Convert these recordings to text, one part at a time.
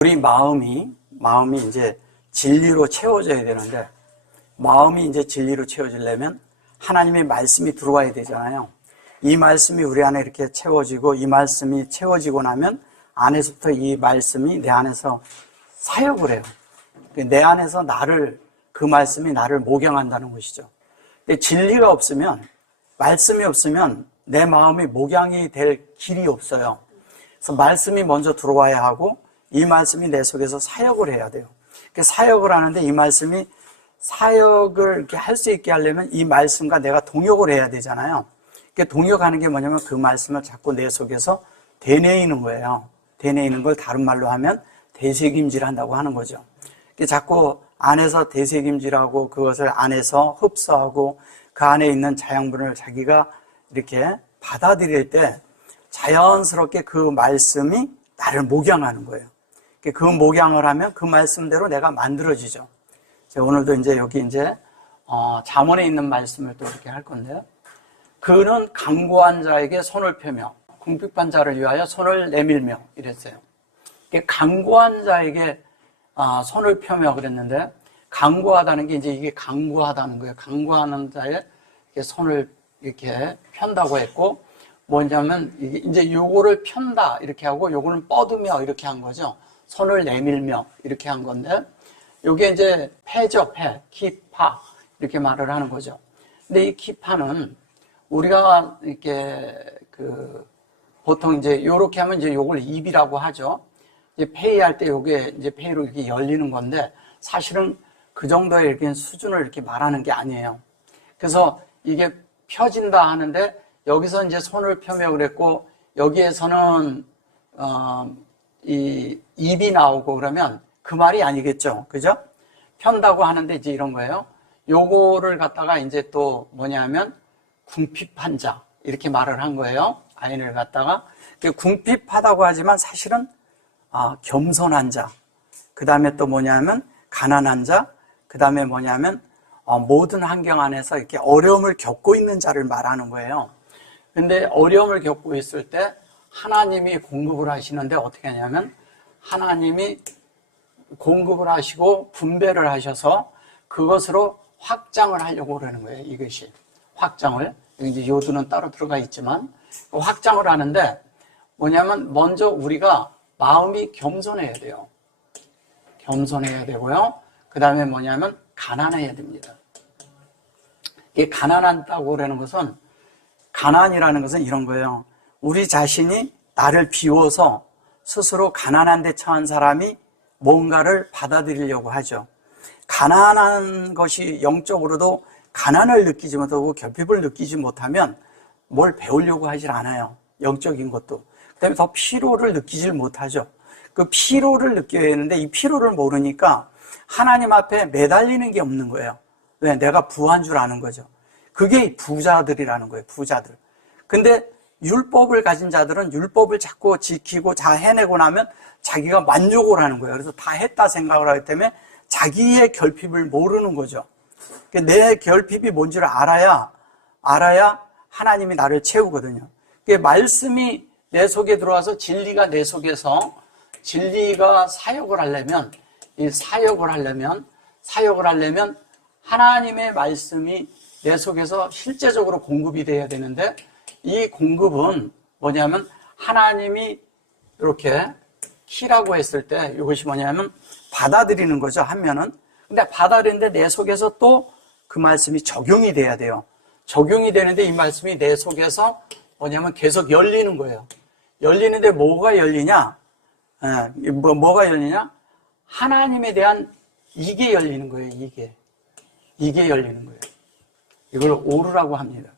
우리 마음이 이제 진리로 채워져야 되는데, 마음이 이제 진리로 채워지려면 하나님의 말씀이 들어와야 되잖아요. 이 말씀이 우리 안에 이렇게 채워지고, 이 말씀이 채워지고 나면 안에서부터 이 말씀이 내 안에서 사역을 해요. 내 안에서 그 말씀이 나를 목양한다는 것이죠. 근데 진리가 없으면, 말씀이 없으면 내 마음이 목양이 될 길이 없어요. 그래서 말씀이 먼저 들어와야 하고, 이 말씀이 내 속에서 사역을 해야 돼요. 사역을 하는데 이 말씀이 사역을 이렇게 할 수 있게 하려면 이 말씀과 내가 동역을 해야 되잖아요. 동역하는 게 뭐냐면 그 말씀을 자꾸 내 속에서 되뇌이는 거예요. 되뇌이는 걸 다른 말로 하면 되새김질한다고 하는 거죠. 자꾸 안에서 되새김질하고 그것을 안에서 흡수하고 그 안에 있는 자양분을 자기가 이렇게 받아들일 때 자연스럽게 그 말씀이 나를 목양하는 거예요. 그 목양을 하면 그 말씀대로 내가 만들어지죠. 오늘도 이제 여기 잠언에 있는 말씀을 또 이렇게 할 건데요. 그는 강구한 자에게 손을 펴며 궁핍한 자를 위하여 손을 내밀며 이랬어요. 강구한 자에게 손을 펴며 그랬는데, 강구하다는 게 이게 강구하다는 거예요. 강구하는 자의 손을 이렇게 편다고 했고, 뭐냐면 이제 요거를 편다 이렇게 하고 요거는 뻗으며 이렇게 한 거죠. 손을 내밀며 이렇게 한 건데, 요게 이제 패죠, 패, 키파 이렇게 말을 하는 거죠. 근데 이 키파는 우리가 이렇게 보통 이제 요렇게 하면 이제 요걸 입이라고 하죠. 이제 페이할 때 요게 이제 페이로 이렇게 열리는 건데, 사실은 그 정도의 이렇게 수준을 이렇게 말하는 게 아니에요. 그래서 이게 펴진다 하는데, 여기서 이제 손을 펴며 그랬고, 여기에서는 이 입이 나오고 그러면 그 말이 아니겠죠, 그죠? 편다고 하는데 이제 이런 거예요. 요거를 갖다가 이제 또 뭐냐면 궁핍한 자 이렇게 말을 한 거예요. 아인을 갖다가 궁핍하다고 하지만 사실은 겸손한 자. 그 다음에 또 뭐냐면 가난한 자. 그 다음에 뭐냐면 모든 환경 안에서 이렇게 어려움을 겪고 있는 자를 말하는 거예요. 근데 어려움을 겪고 있을 때 하나님이 공급을 하시는데 어떻게 하냐면, 하나님이 공급을 하시고 분배를 하셔서 그것으로 확장을 하려고 그러는 거예요. 이것이 확장을, 이제 요두는 따로 들어가 있지만 확장을 하는데, 뭐냐면 먼저 우리가 마음이 겸손해야 돼요. 겸손해야 되고요. 그 다음에 뭐냐면 가난해야 됩니다. 이게 가난하다고 그러는 것은, 가난이라는 것은 이런 거예요. 우리 자신이 나를 비워서 스스로 가난한 데 처한 사람이 뭔가를 받아들이려고 하죠. 가난한 것이 영적으로도 가난을 느끼지 못하고 결핍을 느끼지 못하면 뭘 배우려고 하질 않아요. 영적인 것도. 그 다음에 더 피로를 느끼질 못하죠. 그 피로를 느껴야 하는데 이 피로를 모르니까 하나님 앞에 매달리는 게 없는 거예요. 왜? 내가 부한 줄 아는 거죠. 그게 부자들이라는 거예요. 부자들. 근데 율법을 가진 자들은 율법을 자꾸 지키고 다 해내고 나면 자기가 만족을 하는 거예요. 그래서 다 했다 생각을 하기 때문에 자기의 결핍을 모르는 거죠. 내 결핍이 뭔지를 알아야 하나님이 나를 채우거든요. 말씀이 내 속에 들어와서 진리가 내 속에서, 진리가 사역을 하려면 하나님의 말씀이 내 속에서 실제적으로 공급이 돼야 되는데, 이 공급은 뭐냐면 하나님이 이렇게 키라고 했을 때 이것이 뭐냐면 받아들이는 거죠, 하면은. 근데 받아들이는데 내 속에서 또 그 말씀이 적용이 돼야 돼요. 적용이 되는데 이 말씀이 내 속에서 뭐냐면 계속 열리는 거예요. 열리는데 뭐가 열리냐? 뭐가 열리냐? 하나님에 대한 이게 열리는 거예요, 이게 열리는 거예요. 이걸 오르라고 합니다.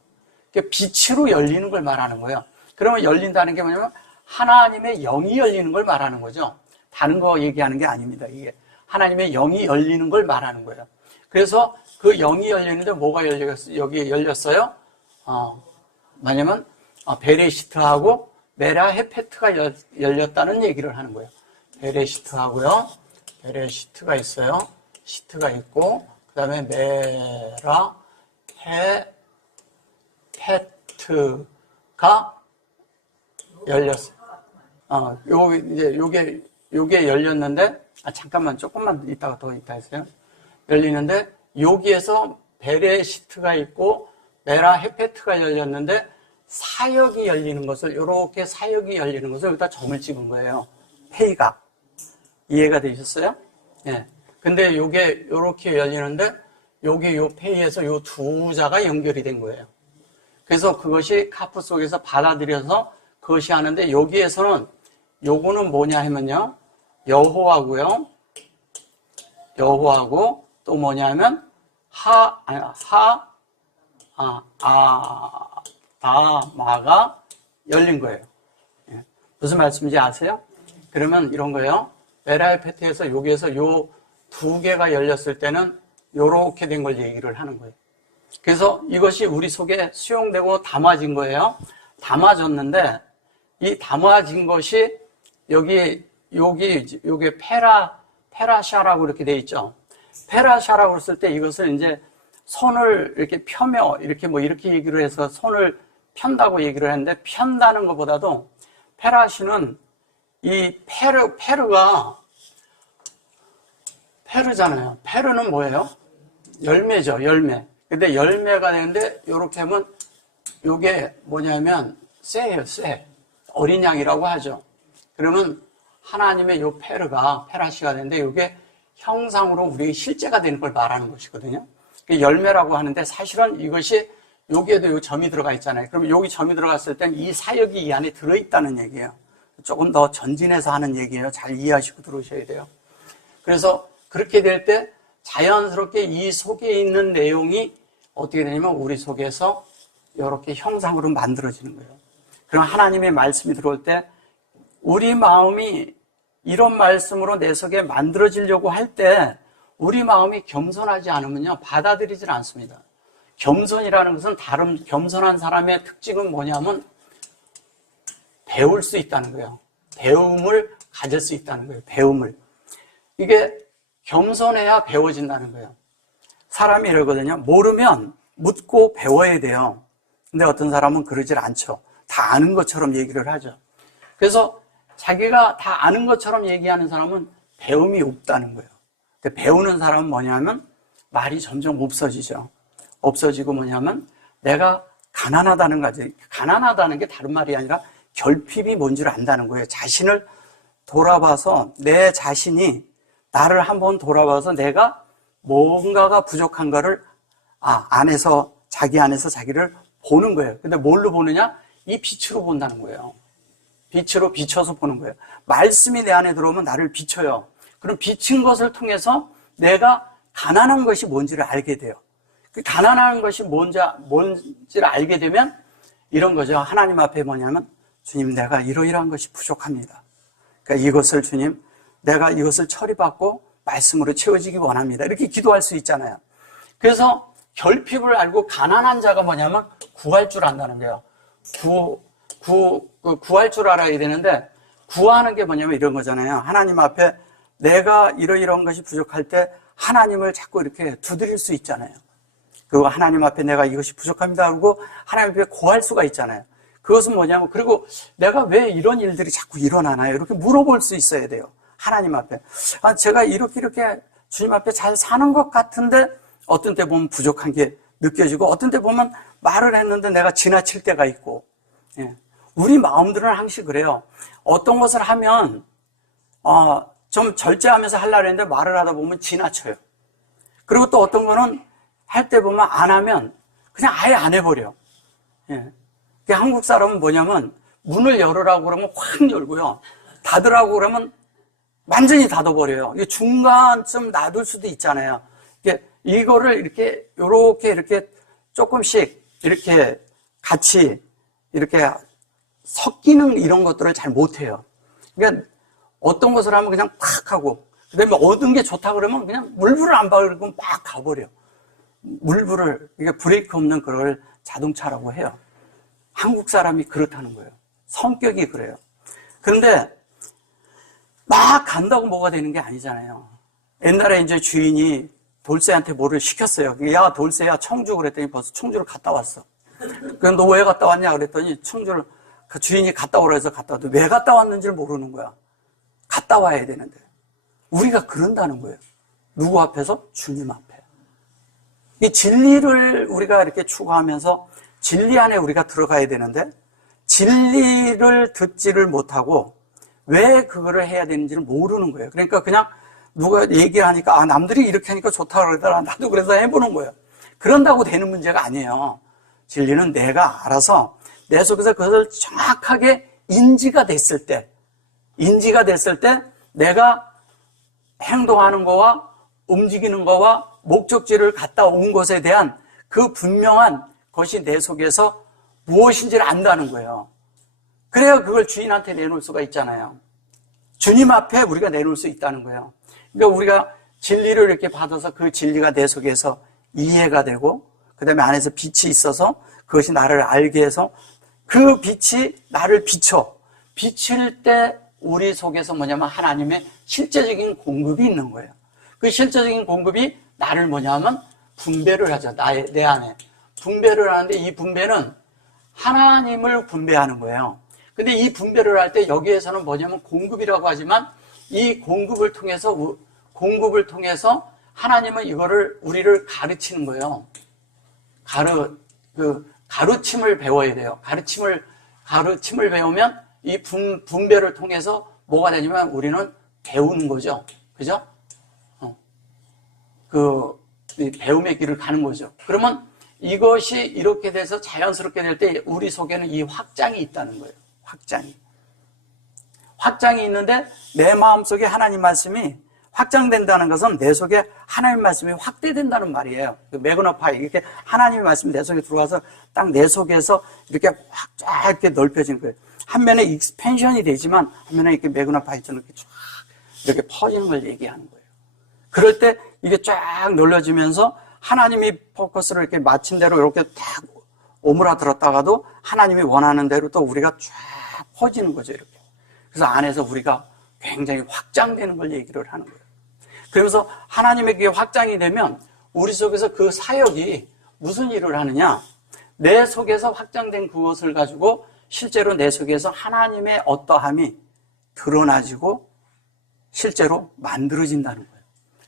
빛으로 열리는 걸 말하는 거예요. 그러면 열린다는 게 뭐냐면 하나님의 영이 열리는 걸 말하는 거죠. 다른 거 얘기하는 게 아닙니다. 이게 하나님의 영이 열리는 걸 말하는 거예요. 그래서 그 영이 열리는데 뭐가 여기 열렸어요? 뭐냐면 베레시트하고 메라 헤페트가 열렸다는 얘기를 하는 거예요. 베레시트하고요. 베레시트가 있어요. 시트가 있고, 그 다음에 메라 헤페트가 열렸어요. 요게 요게 열렸는데, 잠깐만, 조금만 이따가 더 있다 했어요. 열리는데, 여기에서 베레시트가 있고, 메라 헤페트가 열렸는데, 사역이 열리는 것을, 요렇게 사역이 열리는 것을 여기다 점을 찍은 거예요. 페이가. 이해가 되셨어요? 예. 근데 요게 요렇게 열리는데, 요게 요 페이에서 요 두 자가 연결이 된 거예요. 그래서 그것이 카프 속에서 받아들여서 그것이 하는데, 여기에서는 요거는 뭐냐 하면요. 여호와고요. 여호와고, 또 뭐냐 하면, 마가 열린 거예요. 예. 무슨 말씀인지 아세요? 그러면 이런 거예요. 메라헤페트에서 여기에서 요 두 개가 열렸을 때는 요렇게 된 걸 얘기를 하는 거예요. 그래서 이것이 우리 속에 수용되고 담아진 거예요. 담아졌는데 이 담아진 것이 여기 페라샤라고 이렇게 돼 있죠. 페라샤라고 했을 때 이것을 이제 손을 이렇게 펴며 이렇게 이렇게 얘기를 해서 손을 편다고 얘기를 했는데, 편다는 것보다도 페라시는 이 페르잖아요. 페르는 뭐예요? 열매죠, 열매. 근데 열매가 되는데, 요렇게 하면, 요게 뭐냐면, 쇠예요, 쇠. 어린 양이라고 하죠. 그러면 하나님의 요 페라시가 되는데, 요게 형상으로 우리의 실제가 되는 걸 말하는 것이거든요. 열매라고 하는데, 사실은 이것이 여기에도 요 점이 들어가 있잖아요. 그러면 여기 점이 들어갔을 땐 이 사역이 이 안에 들어있다는 얘기예요. 조금 더 전진해서 하는 얘기예요. 잘 이해하시고 들어오셔야 돼요. 그래서 그렇게 될 때 자연스럽게 이 속에 있는 내용이 어떻게 되냐면 우리 속에서 이렇게 형상으로 만들어지는 거예요. 그럼 하나님의 말씀이 들어올 때 우리 마음이 이런 말씀으로 내 속에 만들어지려고 할 때 우리 마음이 겸손하지 않으면요, 받아들이질 않습니다. 겸손이라는 것은 다른 겸손한 사람의 특징은 뭐냐면 배울 수 있다는 거예요. 배움을 가질 수 있다는 거예요. 배움을. 이게 겸손해야 배워진다는 거예요. 사람이 이러거든요. 모르면 묻고 배워야 돼요. 근데 어떤 사람은 그러질 않죠. 다 아는 것처럼 얘기를 하죠. 그래서 자기가 다 아는 것처럼 얘기하는 사람은 배움이 없다는 거예요. 근데 배우는 사람은 뭐냐면 말이 점점 없어지죠. 없어지고 뭐냐면 내가 가난하다는 거지. 가난하다는 게 다른 말이 아니라 결핍이 뭔지를 안다는 거예요. 자신을 돌아봐서 내 자신이 나를 한번 돌아봐서 내가 뭔가가 부족한 거를 안에서 자기 안에서 자기를 보는 거예요. 근데 뭘로 보느냐? 이 빛으로 본다는 거예요. 빛으로 비춰서 보는 거예요. 말씀이 내 안에 들어오면 나를 비춰요. 그럼 비친 것을 통해서 내가 가난한 것이 뭔지를 알게 돼요. 그 가난한 것이 뭔지를 알게 되면 이런 거죠. 하나님 앞에 뭐냐면 주님, 내가 이러이러한 것이 부족합니다. 그러니까 이것을 주님, 내가 이것을 처리받고 말씀으로 채워지기 원합니다. 이렇게 기도할 수 있잖아요. 그래서 결핍을 알고 가난한 자가 뭐냐면 구할 줄 안다는 거예요. 구할 줄 알아야 되는데 구하는 게 뭐냐면 이런 거잖아요. 하나님 앞에 내가 이러이러한 것이 부족할 때 하나님을 자꾸 이렇게 두드릴 수 있잖아요. 그리고 하나님 앞에 내가 이것이 부족합니다 하고 하나님 앞에 고할 수가 있잖아요. 그것은 뭐냐면, 그리고 내가 왜 이런 일들이 자꾸 일어나나요? 이렇게 물어볼 수 있어야 돼요. 하나님 앞에. 제가 이렇게 주님 앞에 잘 사는 것 같은데 어떤 때 보면 부족한 게 느껴지고 어떤 때 보면 말을 했는데 내가 지나칠 때가 있고. 예. 우리 마음들은 항상 그래요. 어떤 것을 하면 좀 절제하면서 하려고 했는데 말을 하다 보면 지나쳐요. 그리고 또 어떤 거는 할 때 보면 안 하면 그냥 아예 안 해버려. 예. 한국 사람은 뭐냐면 문을 열으라고 그러면 확 열고요. 닫으라고 그러면 완전히 닫아버려요. 이게 중간쯤 놔둘 수도 있잖아요. 이거를 이렇게 조금씩 이렇게 같이 이렇게 섞이는 이런 것들을 잘 못해요. 그러니까 어떤 것을 하면 그냥 팍 하고, 그 다음에 얻은 게 좋다 그러면 그냥 물불을 안 박으면 막 가버려. 물불을, 이게 브레이크 없는 그걸 자동차라고 해요. 한국 사람이 그렇다는 거예요. 성격이 그래요. 그런데 막 간다고 뭐가 되는 게 아니잖아요. 옛날에 이제 주인이 돌쇠한테 뭐를 시켰어요. 야, 돌쇠야, 청주. 그랬더니 벌써 청주를 갔다 왔어. 그럼 너 왜 갔다 왔냐? 그랬더니 청주를, 그 주인이 갔다 오라 해서 갔다 왔는데 왜 갔다 왔는지를 모르는 거야. 갔다 와야 되는데 우리가 그런다는 거예요. 누구 앞에서? 주님 앞에. 이 진리를 우리가 이렇게 추구하면서 진리 안에 우리가 들어가야 되는데 진리를 듣지를 못하고 왜 그거를 해야 되는지를 모르는 거예요. 그러니까 그냥 누가 얘기하니까 남들이 이렇게 하니까 좋다 그러더라. 나도 그래서 해보는 거예요. 그런다고 되는 문제가 아니에요. 진리는 내가 알아서 내 속에서 그것을 정확하게 인지가 됐을 때 내가 행동하는 거와 움직이는 거와 목적지를 갔다 온 것에 대한 그 분명한 것이 내 속에서 무엇인지를 안다는 거예요. 그래야 그걸 주인한테 내놓을 수가 있잖아요. 주님 앞에 우리가 내놓을 수 있다는 거예요. 그러니까 우리가 진리를 이렇게 받아서 그 진리가 내 속에서 이해가 되고 그 다음에 안에서 빛이 있어서 그것이 나를 알게 해서 그 빛이 나를 비칠 때 우리 속에서 뭐냐면 하나님의 실제적인 공급이 있는 거예요. 그 실제적인 공급이 나를 뭐냐면 분배를 하죠. 내 안에. 분배를 하는데 이 분배는 하나님을 분배하는 거예요. 근데 이 분배를 할 때 여기에서는 뭐냐면 공급이라고 하지만 이 공급을 통해서 하나님은 이거를 우리를 가르치는 거예요. 가르침을 배워야 돼요. 가르침을 배우면 이 분배를 통해서 뭐가 되냐면 우리는 배우는 거죠. 그죠? 이 배움의 길을 가는 거죠. 그러면 이것이 이렇게 돼서 자연스럽게 될 때 우리 속에는 이 확장이 있다는 거예요. 확장이 있는데 내 마음속에 하나님 말씀이 확장된다는 것은 내 속에 하나님 말씀이 확대된다는 말이에요. 매그너파이 이렇게 하나님의 말씀이 내 속에 들어와서 딱 내 속에서 이렇게 쫙 이렇게 넓혀지는 거예요. 한 면에 익스펜션이 되지만 한 면에 이렇게 매그너파이처럼 이렇게 쫙 이렇게 퍼지는 걸 얘기하는 거예요. 그럴 때 이게 쫙 눌러지면서 하나님이 포커스를 이렇게 맞춘 대로 이렇게 딱 오므라들었다가도 하나님이 원하는 대로 또 우리가 쫙 퍼지는 거죠, 이렇게. 그래서 안에서 우리가 굉장히 확장되는 걸 얘기를 하는 거예요. 그러면서 하나님의 그게 확장이 되면 우리 속에서 그 사역이 무슨 일을 하느냐? 내 속에서 확장된 그것을 가지고 실제로 내 속에서 하나님의 어떠함이 드러나지고 실제로 만들어진다는 거예요.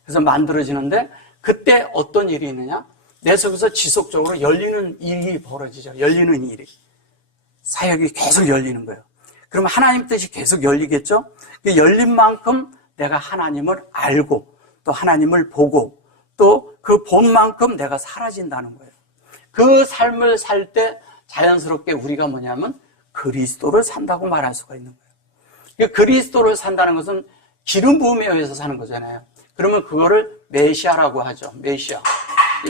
그래서 만들어지는데 그때 어떤 일이 있느냐? 내 속에서 지속적으로 열리는 일이 벌어지죠. 열리는 일이. 사역이 계속 열리는 거예요. 그러면 하나님 뜻이 계속 열리겠죠? 그 열린 만큼 내가 하나님을 알고 또 하나님을 보고 또 그 본 만큼 내가 사라진다는 거예요. 그 삶을 살 때 자연스럽게 우리가 뭐냐면 그리스도를 산다고 말할 수가 있는 거예요. 그리스도를 산다는 것은 기름 부음에 의해서 사는 거잖아요. 그러면 그거를 메시아라고 하죠.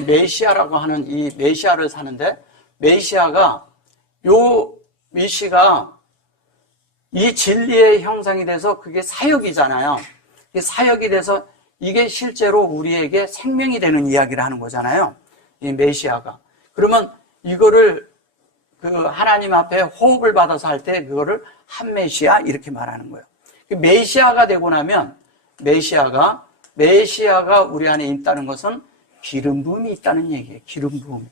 메시아라고 하는 이 메시아를 사는데 메시아가 이 진리의 형상이 돼서 그게 사역이잖아요. 사역이 돼서 이게 실제로 우리에게 생명이 되는 이야기를 하는 거잖아요. 이 메시아가. 그러면 이거를 그 하나님 앞에 호흡을 받아서 할 때 그거를 한 메시아 이렇게 말하는 거예요. 메시아가 되고 나면 메시아가 우리 안에 있다는 것은 기름 부음이 있다는 얘기예요. 기름 부음.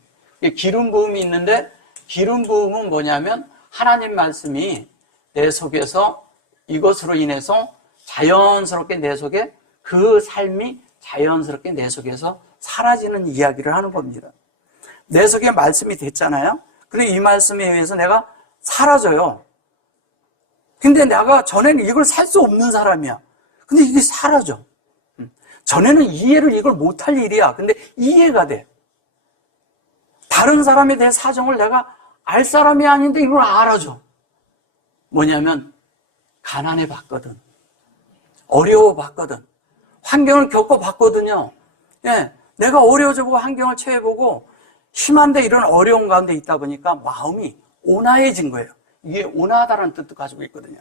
기름 부음이 있는데 기름 부음은 뭐냐면 하나님 말씀이 내 속에서 이것으로 인해서 자연스럽게 내 속에 그 삶이 자연스럽게 내 속에서 사라지는 이야기를 하는 겁니다. 내 속에 말씀이 됐잖아요. 그리고 이 말씀에 의해서 내가 사라져요. 근데 내가 전에는 이걸 살 수 없는 사람이야. 근데 이게 사라져. 전에는 이해를 이걸 못할 일이야. 근데 이해가 돼. 다른 사람에 대해 사정을 내가 알 사람이 아닌데 이걸 알아줘. 뭐냐면 가난해 봤거든. 어려워 봤거든. 환경을 겪어 봤거든요. 예, 내가 어려워져 보고 환경을 처해보고 심한데 이런 어려운 가운데 있다 보니까 마음이 온화해진 거예요. 이게 온화하다는 뜻도 가지고 있거든요.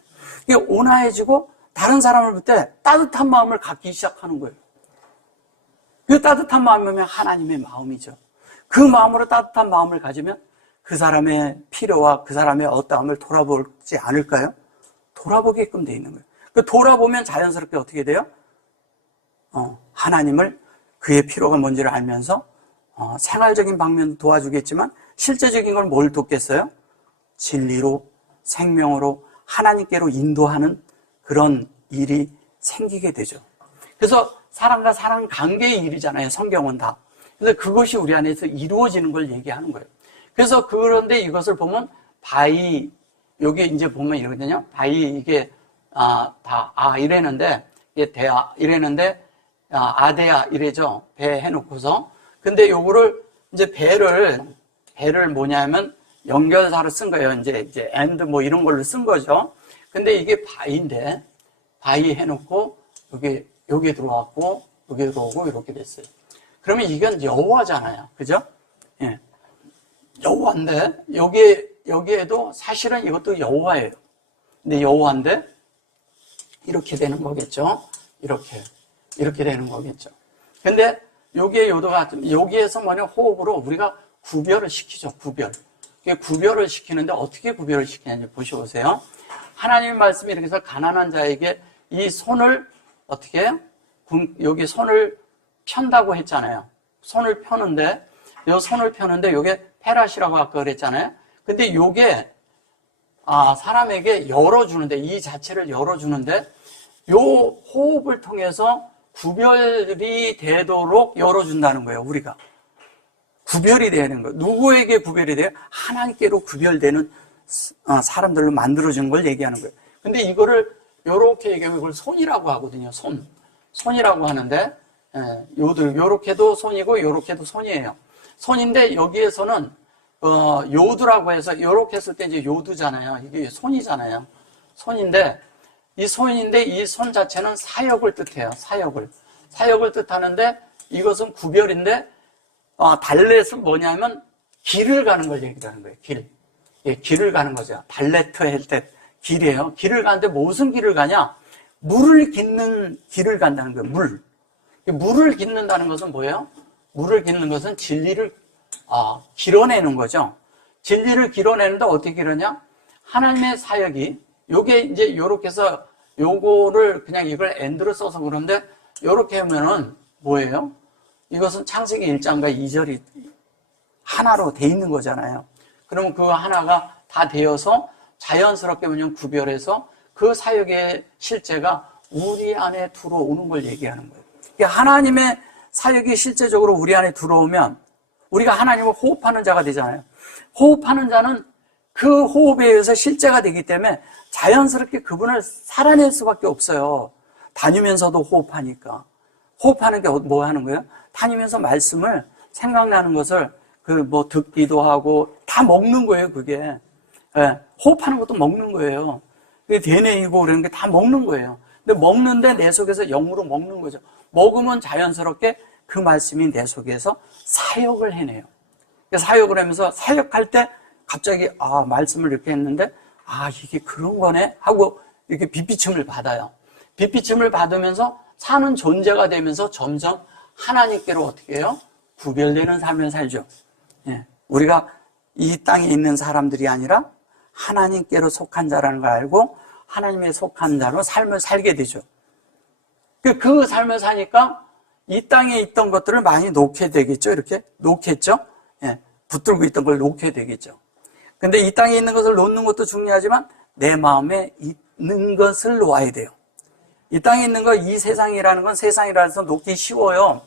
이게 온화해지고 다른 사람을 볼 때 따뜻한 마음을 갖기 시작하는 거예요. 그 따뜻한 마음이면 하나님의 마음이죠. 그 마음으로 따뜻한 마음을 가지면 그 사람의 필요와 그 사람의 어떠함을 돌아보지 않을까요? 돌아보게끔 돼 있는 거예요. 그 돌아보면 자연스럽게 어떻게 돼요? 하나님을 그의 필요가 뭔지를 알면서 생활적인 방면도 도와주겠지만 실제적인 걸 뭘 돕겠어요? 진리로 생명으로 하나님께로 인도하는 그런 일이 생기게 되죠. 그래서 사람과 사람 관계의 일이잖아요. 성경은 다. 그래서 그것이 우리 안에서 이루어지는 걸 얘기하는 거예요. 그래서 그런데 이것을 보면 바이, 여기 이제 보면 이러거든요. 바이 이게 이래는데 이게 대아 이래는데 아데아 이래죠. 배 해놓고서. 근데 요거를 이제 배를 뭐냐면 연결사로 쓴 거예요. 이제 and 뭐 이런 걸로 쓴 거죠. 근데 이게 바이인데 바이 해놓고 여기 들어왔고 여기 들어오고 이렇게 됐어요. 그러면 이건 여호와잖아요. 그죠? 예. 여호와인데 여기에도 사실은 이것도 여호와예요. 근데 여호와인데 이렇게 되는 거겠죠. 이렇게 되는 거겠죠. 근데 여기에 요도가 여기에서 뭐냐 호흡으로 우리가 구별을 시키죠. 구별을 시키는데 어떻게 구별을 시키냐니 보셔보세요. 하나님의 말씀이 이렇게 해서 가난한 자에게 이 손을 어떻게 해요? 여기 손을 편다고 했잖아요. 손을 펴는데 요게 페라시라고 아까 그랬잖아요. 근데 요게 사람에게 열어주는데 이 자체를 열어주는데 요 호흡을 통해서 구별이 되도록 열어준다는 거예요. 우리가 구별이 되는 거예요. 누구에게 구별이 돼요? 하나님께로 구별되는 사람들로 만들어주는 걸 얘기하는 거예요. 근데 이거를 요렇게 얘기하면 이걸 손이라고 하거든요. 손이라고 하는데 요렇게도 손이고 요렇게도 손이에요. 손인데 여기에서는 요두라고 해서 요렇게 했을 때 이제 요두잖아요. 이게 손이잖아요. 손인데 이 손 자체는 사역을 뜻해요. 사역을 뜻하는데 이것은 구별인데 달렛은 뭐냐면 길을 가는 걸 얘기하는 거예요. 길을 가는 거죠. 달레트 할 때 길이에요. 길을 가는데 무슨 길을 가냐? 물을 깃는 길을 간다는 거예요. 물을 깃는다는 것은 뭐예요? 물을 깃는 것은 진리를 길어내는 거죠. 진리를 길어내는데 어떻게 길어냐? 하나님의 사역이 요게 이제 요렇게 해서 요거를 그냥 이걸 and로 써서 그런데 요렇게 하면은 뭐예요? 이것은 창세기 1장과 2절이 하나로 돼 있는 거잖아요. 그러면 그 하나가 다 되어서 자연스럽게 그냥 구별해서 그 사역의 실제가 우리 안에 들어오는 걸 얘기하는 거예요. 그러니까 하나님의 사역이 실제적으로 우리 안에 들어오면 우리가 하나님을 호흡하는 자가 되잖아요. 호흡하는 자는 그 호흡에 의해서 실제가 되기 때문에 자연스럽게 그분을 살아낼 수밖에 없어요. 다니면서도 호흡하니까. 호흡하는 게 뭐 하는 거예요? 다니면서 말씀을 생각나는 것을 듣기도 하고 다 먹는 거예요, 그게. 예, 호흡하는 것도 먹는 거예요. 그게 되뇌이고 그러는 게 다 먹는 거예요. 근데 먹는데 내 속에서 영으로 먹는 거죠. 먹으면 자연스럽게 그 말씀이 내 속에서 사역을 해내요. 사역을 하면서 사역할 때 갑자기 말씀을 이렇게 했는데 이게 그런 거네 하고 이렇게 빛비침을 받아요. 빛비침을 받으면서 사는 존재가 되면서 점점 하나님께로 어떻게 해요? 구별되는 삶을 살죠. 예, 우리가 이 땅에 있는 사람들이 아니라 하나님께로 속한 자라는 걸 알고 하나님에 속한 자로 삶을 살게 되죠. 그 삶을 사니까 이 땅에 있던 것들을 많이 놓게 되겠죠. 이렇게 놓겠죠. 예, 붙들고 있던 걸 놓게 되겠죠. 근데 이 땅에 있는 것을 놓는 것도 중요하지만 내 마음에 있는 것을 놓아야 돼요. 이 땅에 있는 거, 이 세상이라는 건 세상이라서 해서 놓기 쉬워요.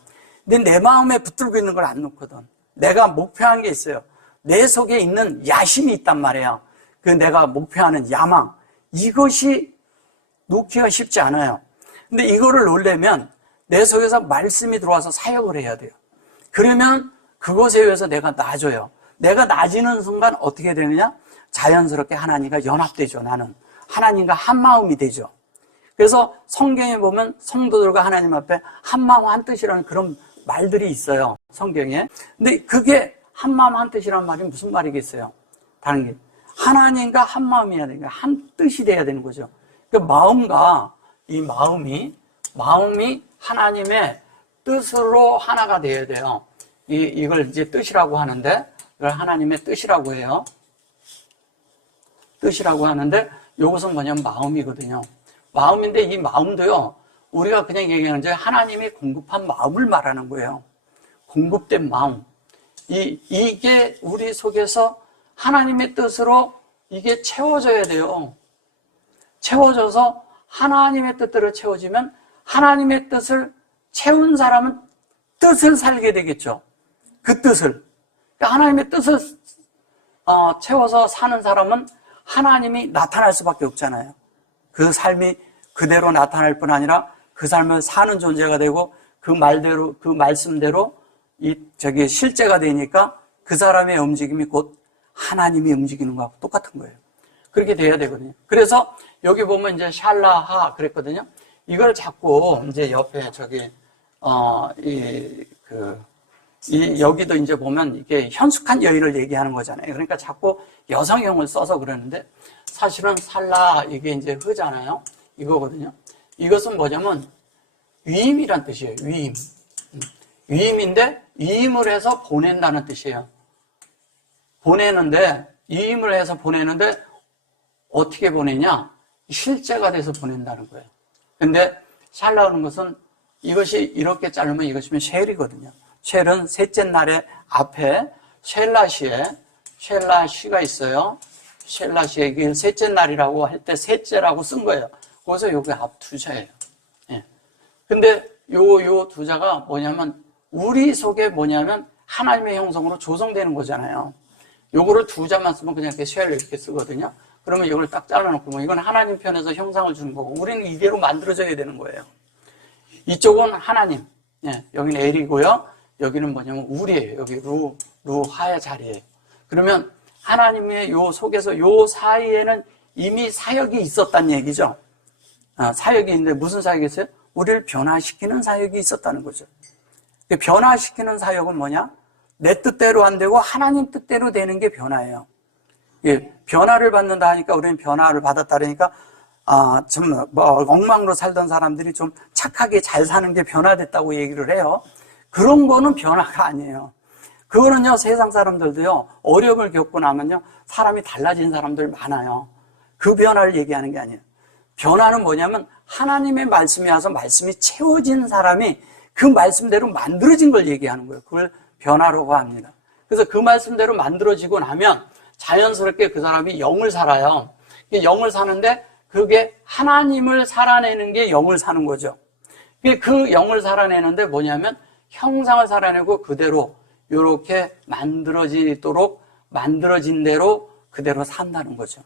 근데 내 마음에 붙들고 있는 걸 안 놓거든. 내가 목표한 게 있어요. 내 속에 있는 야심이 있단 말이에요. 그 내가 목표하는 야망. 이것이 놓기가 쉽지 않아요. 근데 이거를 놓으려면 내 속에서 말씀이 들어와서 사역을 해야 돼요. 그러면 그것에 의해서 내가 나아져요. 내가 나아지는 순간 어떻게 되느냐? 자연스럽게 하나님과 연합되죠. 나는 하나님과 한 마음이 되죠. 그래서 성경에 보면 성도들과 하나님 앞에 한 마음 한 뜻이라는 그런 말들이 있어요. 성경에. 근데 그게 한 마음 한 뜻이라는 말이 무슨 말이겠어요? 다른 게 하나님과 한 마음이어야 되는 거예요. 한 뜻이 돼야 되는 거죠. 그 마음과 이 마음이 하나님의 뜻으로 하나가 되어야 돼요. 이걸 이제 뜻이라고 하는데 이걸 하나님의 뜻이라고 해요. 뜻이라고 하는데 이것은 뭐냐면 마음이거든요. 마음인데 이 마음도요. 우리가 그냥 얘기하는 게 하나님이 공급한 마음을 말하는 거예요. 공급된 마음. 이게 우리 속에서 하나님의 뜻으로 이게 채워져야 돼요. 채워져서 하나님의 뜻대로 채워지면 하나님의 뜻을 채운 사람은 뜻을 살게 되겠죠. 그 뜻을. 그러니까 하나님의 뜻을 채워서 사는 사람은 하나님이 나타날 수밖에 없잖아요. 그 삶이 그대로 나타날 뿐 아니라 그 삶을 사는 존재가 되고 그 말대로, 그 말씀대로 실제가 되니까 그 사람의 움직임이 곧 하나님이 움직이는 거하고 똑같은 거예요. 그렇게 돼야 되거든요. 그래서 여기 보면 이제 샬라하 그랬거든요. 이걸 자꾸 이제 옆에 여기도 이제 보면 이게 현숙한 여인을 얘기하는 거잖아요. 그러니까 자꾸 여성형을 써서 그러는데 사실은 살라 이게 이제 흐잖아요. 이거거든요. 이것은 뭐냐면 위임이란 뜻이에요. 위임. 위임인데 위임을 해서 보낸다는 뜻이에요. 보내는데 위임을 해서 보내는데 어떻게 보내냐? 실제가 돼서 보낸다는 거예요. 근데 샬라하는 것은 이것이 이렇게 자르면 이것이면 쉘이거든요. 쉘은 셋째 날의 앞에 쉘라시가 있어요. 쉘라시에 이게 셋째 날이라고 할 때 셋째라고 쓴 거예요. 그래서 요게 앞 두자예요. 예. 근데 요 두자가 뭐냐면 우리 속에 뭐냐면 하나님의 형성으로 조성되는 거잖아요. 요거를 두자만 쓰면 그냥 이렇게 쉘 이렇게 쓰거든요. 그러면 이걸 딱 잘라놓고 뭐 이건 하나님 편에서 형상을 주는 거고 우리는 이대로 만들어져야 되는 거예요. 이쪽은 하나님, 예, 여기는 엘이고요. 여기는 뭐냐면 우리예요. 여기 루하의 자리예요. 그러면 하나님의 요 속에서 요 사이에는 이미 사역이 있었다는 얘기죠. 사역이 있는데 무슨 사역이 있어요? 우리를 변화시키는 사역이 있었다는 거죠. 변화시키는 사역은 뭐냐? 내 뜻대로 안 되고 하나님 뜻대로 되는 게 변화예요. 예, 변화를 받는다 하니까 우리는 변화를 받았다 그러니까 엉망으로 살던 사람들이 좀 착하게 잘 사는 게 변화됐다고 얘기를 해요. 그런 거는 변화가 아니에요. 그거는요, 세상 사람들도요, 어려움을 겪고 나면요, 사람이 달라진 사람들 많아요. 그 변화를 얘기하는 게 아니에요. 변화는 뭐냐면 하나님의 말씀이 와서 말씀이 채워진 사람이 그 말씀대로 만들어진 걸 얘기하는 거예요. 그걸 변화라고 합니다. 그래서 그 말씀대로 만들어지고 나면 자연스럽게 그 사람이 영을 살아요. 영을 사는데 그게 하나님을 살아내는 게 영을 사는 거죠. 그 영을 살아내는데 뭐냐면 형상을 살아내고 그대로 이렇게 만들어지도록 만들어진 대로 그대로 산다는 거죠.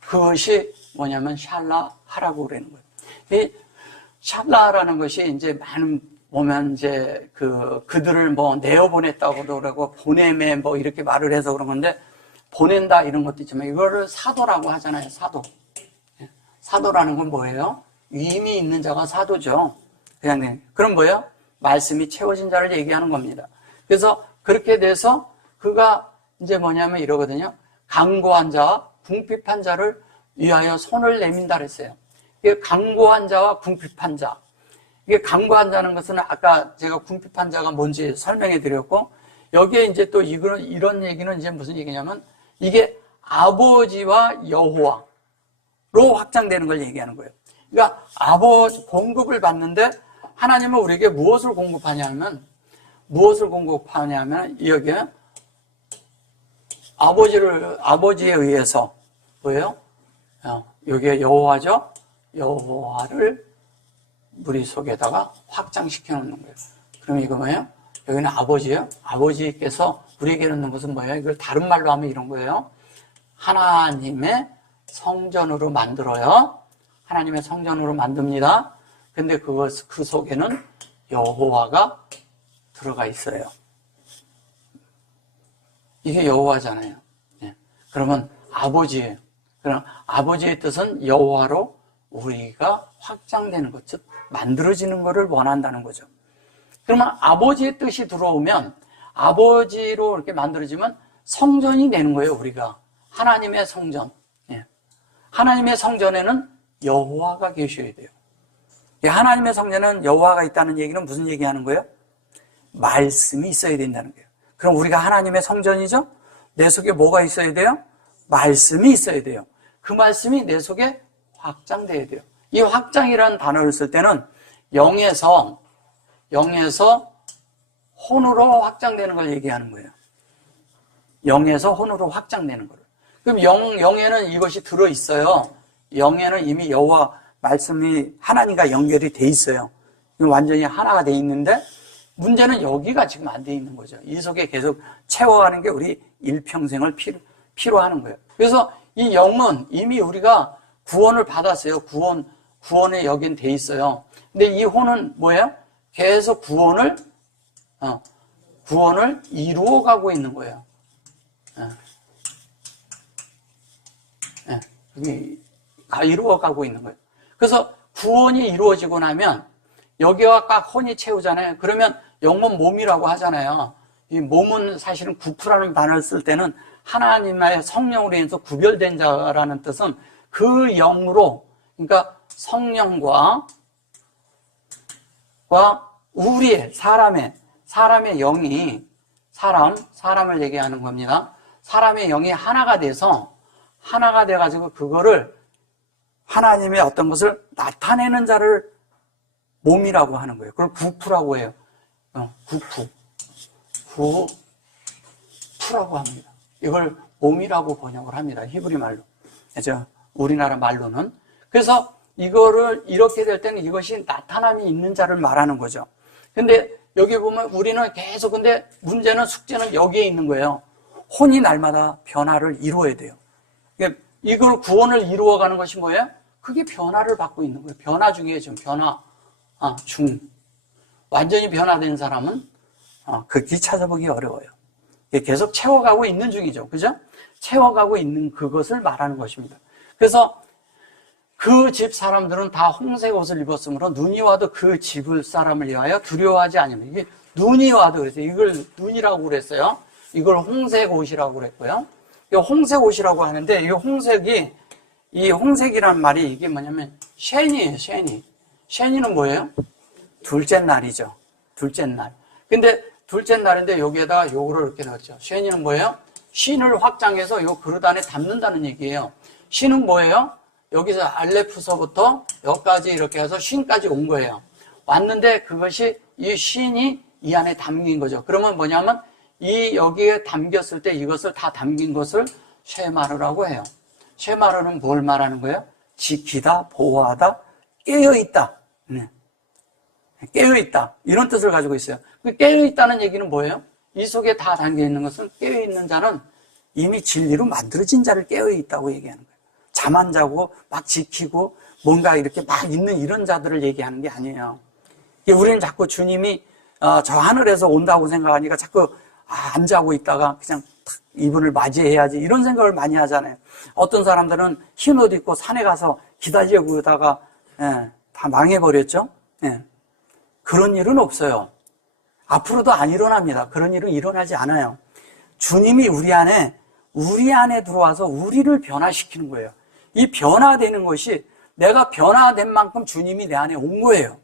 그것이 뭐냐면 샬라하라고 그러는 거예요. 이 샬라라는 것이 이제 많은 보면 이제 그들을 뭐 내어보냈다고도 그러고 보냄에 뭐 이렇게 말을 해서 그런 건데 보낸다 이런 것도 있지만 이거를 사도라고 하잖아요. 사도. 사도라는 건 뭐예요? 위임이 있는 자가 사도죠. 그냥 그럼 뭐예요? 말씀이 채워진 자를 얘기하는 겁니다. 그래서 그렇게 돼서 그가 이제 뭐냐면 이러거든요. 강고한 자와 궁핍한 자를 위하여 손을 내민다 그랬어요. 이게 강고한 자와 궁핍한 자. 이게 강고한 자는 것은 아까 제가 궁핍한 자가 뭔지 설명해 드렸고 여기에 이제 또 이런 얘기는 이제 무슨 얘기냐면 이게 아버지와 여호와로 확장되는 걸 얘기하는 거예요. 그러니까 아버지 공급을 받는데 하나님은 우리에게 무엇을 공급하냐면 여기에 아버지에 의해서 뭐예요? 여기에 여호와죠. 여호와를 우리 속에다가 확장시켜 놓는 거예요. 그럼 이거 뭐예요? 여기는 아버지예요. 아버지께서 우리에게 놓는 것은 뭐예요? 이걸 다른 말로 하면 이런 거예요. 하나님의 성전으로 만들어요. 하나님의 성전으로 만듭니다. 근데 그 속에는 여호와가 들어가 있어요. 이게 여호와잖아요. 네. 그러면 아버지예요. 그럼 아버지의 뜻은 여호와로 우리가 확장되는 것, 즉 만들어지는 것을 원한다는 거죠. 그러면 아버지의 뜻이 들어오면 아버지로 이렇게 만들어지면 성전이 되는 거예요. 우리가 하나님의 성전. 예. 하나님의 성전에는 여호와가 계셔야 돼요. 하나님의 성전에는 여호와가 있다는 얘기는 무슨 얘기하는 거예요? 말씀이 있어야 된다는 거예요. 그럼 우리가 하나님의 성전이죠? 내 속에 뭐가 있어야 돼요? 말씀이 있어야 돼요. 그 말씀이 내 속에 확장돼야 돼요. 이 확장이라는 단어를 쓸 때는 영에서 혼으로 확장되는 걸 얘기하는 거예요. 영에서 혼으로 확장되는 거를. 그럼 영에는 이것이 들어있어요. 영에는 이미 여호와 말씀이 하나님과 연결이 돼 있어요. 완전히 하나가 돼 있는데 문제는 여기가 지금 안 돼 있는 거죠. 이 속에 계속 채워가는 게 우리 일평생을 필요하는 거예요. 그래서 이 영은 이미 우리가 구원을 받았어요. 구원에 여긴 돼 있어요. 근데 이 혼은 뭐예요? 계속 구원을 이루어가고 있는 거예요. 이루어가고 있는 거예요. 그래서 구원이 이루어지고 나면 여기와 딱 혼이 채우잖아요. 그러면 영은 몸이라고 하잖아요. 이 몸은 사실은 구프라는 단어를 쓸 때는 하나님의 성령으로 인해서 구별된 자라는 뜻은 그 영으로, 그러니까 성령과 우리의 사람의 영이 사람을 얘기하는 겁니다. 사람의 영이 하나가 돼가지고 그거를 하나님의 어떤 것을 나타내는 자를 몸이라고 하는 거예요. 그걸 구프라고 해요. 구프라고 합니다. 이걸 몸이라고 번역을 합니다. 히브리 말로. 우리나라 말로는. 그래서 이거를 이렇게 될 때는 이것이 나타남이 있는 자를 말하는 거죠. 근데 여기 보면 우리는 계속, 근데 문제는, 숙제는 여기에 있는 거예요. 혼이 날마다 변화를 이루어야 돼요. 이걸 구원을 이루어가는 것이 뭐예요? 그게 변화를 받고 있는 거예요. 변화 중에 지금 완전히 변화된 사람은 극히 찾아보기 어려워요. 계속 채워가고 있는 중이죠. 그죠? 채워가고 있는 그것을 말하는 것입니다. 그래서 그 집 사람들은 다 홍색 옷을 입었으므로 눈이 와도 그 집을 사람을 위하여 두려워하지 않으며, 이게 눈이 와도 그랬어요. 이걸 눈이라고 그랬어요. 이걸 홍색 옷이라고 그랬고요. 이 홍색 옷이라고 하는데, 이 홍색이라는 말이 이게 뭐냐면 쉔이에요. 쉔이는 뭐예요? 둘째 날이죠. 둘째 날. 근데 둘째 날인데 여기에다가 요거를 이렇게 넣었죠. 쉔이는 뭐예요? 신을 확장해서 요 그릇 안에 담는다는 얘기예요. 신은 뭐예요? 여기서 알레프서부터 여기까지 이렇게 해서 신까지 온 거예요. 왔는데 그것이 이 신이 이 안에 담긴 거죠. 그러면 뭐냐면 여기에 담겼을 때 이것을 다 담긴 것을 쉐마르라고 해요. 쉐마르는 뭘 말하는 거예요? 지키다, 보호하다, 깨어있다. 깨어있다. 이런 뜻을 가지고 있어요. 깨어있다는 얘기는 뭐예요? 이 속에 다 담겨있는 것은, 깨어있는 자는 이미 진리로 만들어진 자를 깨어있다고 얘기하는 거예요. 잠 안 자고 막 지키고 뭔가 이렇게 막 있는 이런 자들을 얘기하는 게 아니에요. 우리는 자꾸 주님이 저 하늘에서 온다고 생각하니까 자꾸 안 자고 있다가 그냥 탁 이분을 맞이해야지 이런 생각을 많이 하잖아요. 어떤 사람들은 흰 옷 입고 산에 가서 기다리려고 하다가 다 망해버렸죠. 그런 일은 없어요. 앞으로도 안 일어납니다. 그런 일은 일어나지 않아요. 주님이 우리 안에 들어와서 우리를 변화시키는 거예요. 이 변화되는 것이 내가 변화된 만큼 주님이 내 안에 온 거예요.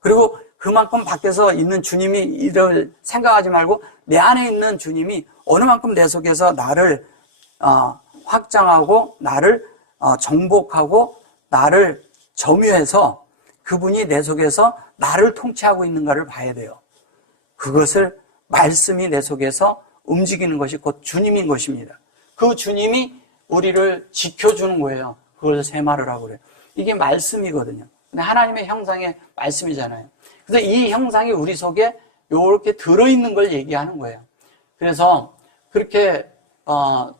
그리고 그만큼 밖에서 있는 주님이 이를 생각하지 말고 내 안에 있는 주님이 어느 만큼 내 속에서 나를 확장하고 나를 정복하고 나를 점유해서 그분이 내 속에서 나를 통치하고 있는가를 봐야 돼요. 그것을 말씀이 내 속에서 움직이는 것이 곧 주님인 것입니다. 그 주님이 우리를 지켜주는 거예요. 그걸 세마르라고 그래요. 이게 말씀이거든요. 근데 하나님의 형상의 말씀이잖아요. 그래서 이 형상이 우리 속에 이렇게 들어있는 걸 얘기하는 거예요. 그래서 그렇게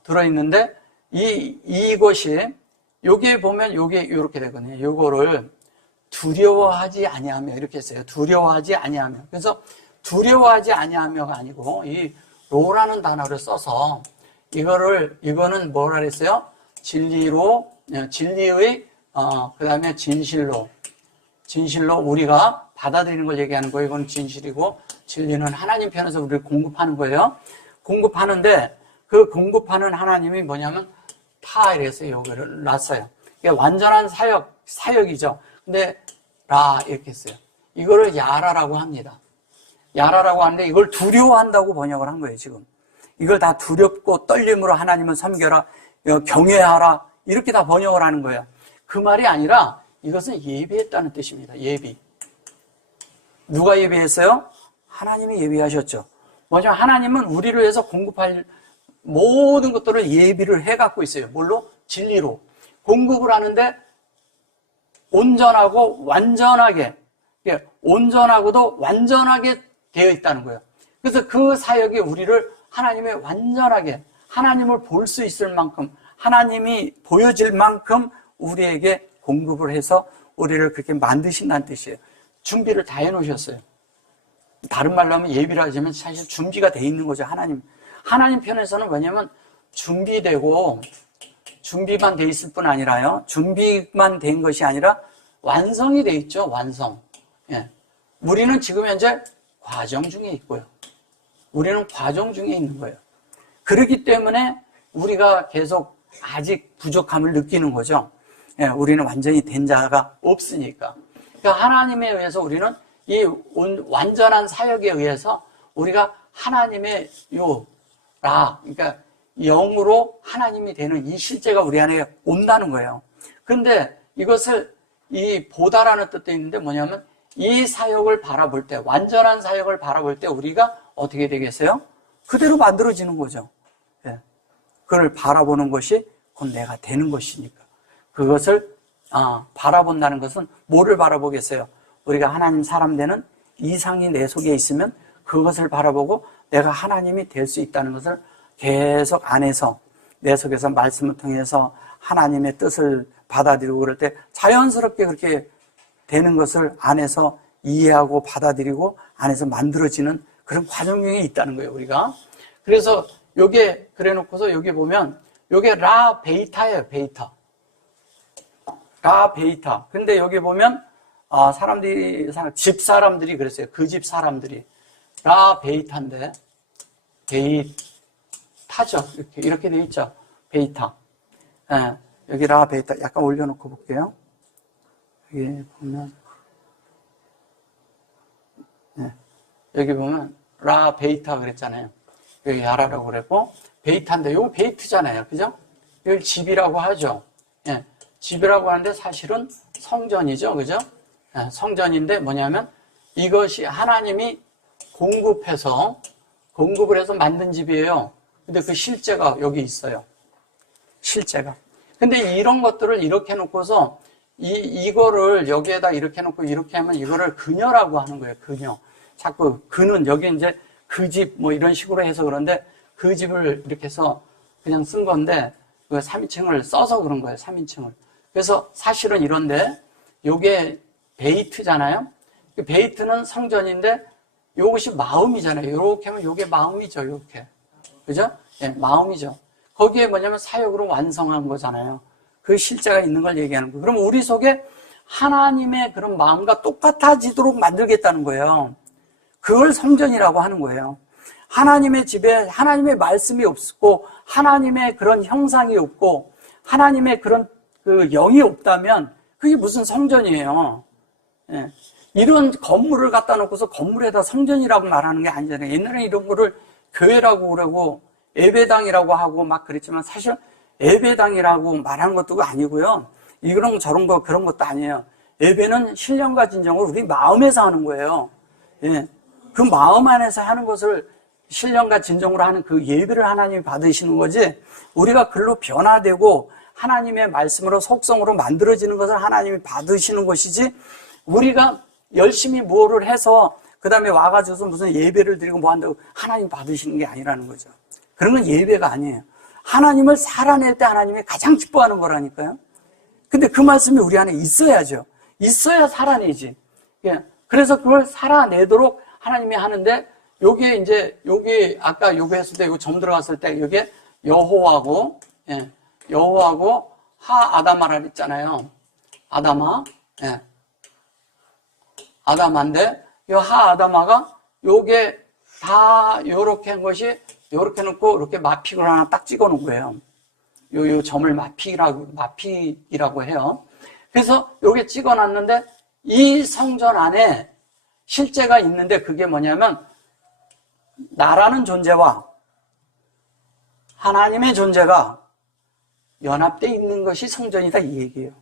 들어있는데 이것이 여기에 보면 요게 이렇게 되거든요. 요거를 두려워하지 아니하며 이렇게 했어요. 두려워하지 아니하며. 그래서 두려워하지 아니하며가 아니고 이 로라는 단어를 써서 이거는 뭐라 그랬어요? 진리의 그 다음에 진실로 우리가 받아들이는 걸 얘기하는 거예요. 이건 진실이고 진리는 하나님 편에서 우리를 공급하는 거예요. 공급하는데 그 공급하는 하나님이 뭐냐면 이랬어요. 여기를 놨어요. 이게 완전한 사역이죠. 근데 이렇게 했어요. 이거를 야라라고 합니다. 야라라고 하는데 이걸 두려워한다고 번역을 한 거예요, 지금. 이걸 다 두렵고 떨림으로 하나님을 섬겨라, 경외하라, 이렇게 다 번역을 하는 거예요. 그 말이 아니라 이것은 예비했다는 뜻입니다. 예비. 누가 예비했어요? 하나님이 예비하셨죠. 뭐냐면 하나님은 우리를 위해서 공급할 모든 것들을 예비를 해갖고 있어요. 뭘로? 진리로. 공급을 하는데 온전하고 완전하게, 온전하고도 완전하게 되어 있다는 거예요. 그래서 그 사역이 우리를 하나님의 완전하게, 하나님을 볼 수 있을 만큼, 하나님이 보여질 만큼 우리에게 공급을 해서 우리를 그렇게 만드신다는 뜻이에요. 준비를 다 해놓으셨어요. 다른 말로 하면 예비라 하자면 사실 준비가 돼 있는 거죠. 하나님 편에서는 뭐냐면 준비되고 준비만 돼 있을 뿐 아니라요. 준비만 된 것이 아니라 완성이 돼 있죠. 완성. 예. 우리는 지금 현재 과정 중에 있고요. 우리는 과정 중에 있는 거예요. 그렇기 때문에 우리가 계속 아직 부족함을 느끼는 거죠. 예, 우리는 완전히 된 자가 없으니까. 그러니까 하나님에 의해서 우리는 이 완전한 사역에 의해서 우리가 하나님의 그러니까 영으로 하나님이 되는 이 실제가 우리 안에 온다는 거예요. 그런데 이것을 이 보다라는 뜻도 있는데 뭐냐면 이 사역을 바라볼 때, 완전한 사역을 바라볼 때 우리가 어떻게 되겠어요? 그대로 만들어지는 거죠. 예. 그걸 바라보는 것이 곧 내가 되는 것이니까. 그것을 바라본다는 것은 뭐를 바라보겠어요? 우리가 하나님 사람 되는 이상이 내 속에 있으면 그것을 바라보고 내가 하나님이 될 수 있다는 것을 계속 안에서 내 속에서 말씀을 통해서 하나님의 뜻을 받아들이고 그럴 때 자연스럽게 그렇게 되는 것을 안에서 이해하고 받아들이고 안에서 만들어지는 그런 과정 중에 있다는 거예요, 우리가. 그래서 요게 그래 놓고서 여기 보면 요게 라 베이타예요, 베이타. 라 베이타. 근데 여기 보면 집 사람들이 그랬어요. 그 집 사람들이 라 베이타인데 베이타죠. 이렇게 돼 있죠. 베이타. 예, 여기 라 베이타 약간 올려놓고 볼게요. 여기 보면 여기 보면 라 베이타 그랬잖아요. 여기 야라라고 그랬고 베이타인데 이거 베이트잖아요. 그죠? 이걸 집이라고 하죠. 예, 집이라고 하는데 사실은 성전이죠. 그죠? 예, 성전인데 뭐냐면 이것이 하나님이 공급을 해서 만든 집이에요. 근데 그 실제가 여기 있어요. 실제가. 근데 이런 것들을 이렇게 놓고서 이거를 여기에다 이렇게 놓고 이렇게 하면 이거를 그녀라고 하는 거예요. 그녀. 자꾸 그는 여기 이제 그 집 뭐 이런 식으로 해서 그런데 그 집을 이렇게 해서 그냥 쓴 건데 그 3인칭을 써서 그런 거예요. 3인칭을. 그래서 사실은 이런데 요게 베이트잖아요. 베이트는 성전인데 요것이 마음이잖아요. 이렇게 하면 요게 마음이죠. 이렇게. 그죠? 예, 마음이죠. 거기에 뭐냐면 사역으로 완성한 거잖아요. 그 실제가 있는 걸 얘기하는 거예요. 그럼 우리 속에 하나님의 그런 마음과 똑같아지도록 만들겠다는 거예요. 그걸 성전이라고 하는 거예요. 하나님의 집에 하나님의 말씀이 없고 하나님의 그런 형상이 없고 하나님의 그런 그 영이 없다면 그게 무슨 성전이에요. 예. 이런 건물을 갖다 놓고서 건물에다 성전이라고 말하는 게 아니잖아요. 옛날에 이런 거를 교회라고 그러고 예배당이라고 하고 막 그랬지만 사실 예배당이라고 말하는 것도 아니고요. 이런 저런 거 그런 것도 아니에요. 예배는 신령과 진정을 우리 마음에서 하는 거예요. 예. 그 마음 안에서 하는 것을 신령과 진정으로 하는 그 예배를 하나님이 받으시는 거지 우리가 글로 변화되고 하나님의 말씀으로 속성으로 만들어지는 것을 하나님이 받으시는 것이지 우리가 열심히 뭐를 해서 그 다음에 와가지고서 무슨 예배를 드리고 뭐 한다고 하나님 받으시는 게 아니라는 거죠. 그런 건 예배가 아니에요. 하나님을 살아낼 때 하나님이 가장 기뻐하는 거라니까요. 근데 그 말씀이 우리 안에 있어야죠. 있어야 살아내지. 그래서 그걸 살아내도록 하나님이 하는데 요게 이제 여기 아까 요거 했을 때 이거 점 들어갔을 때 요게 여호와고 여호와고 하 아다마라 했잖아요. 아다마. 예. 아다마인데 요 하 아다마가 요게 다 요렇게 한 것이 요렇게 놓고 이렇게 마픽을 하나 딱 찍어 놓은 거예요. 요 점을 마픽이라고 해요. 그래서 요게 찍어 놨는데 이 성전 안에 실제가 있는데 그게 뭐냐면 나라는 존재와 하나님의 존재가 연합되어 있는 것이 성전이다 이 얘기예요.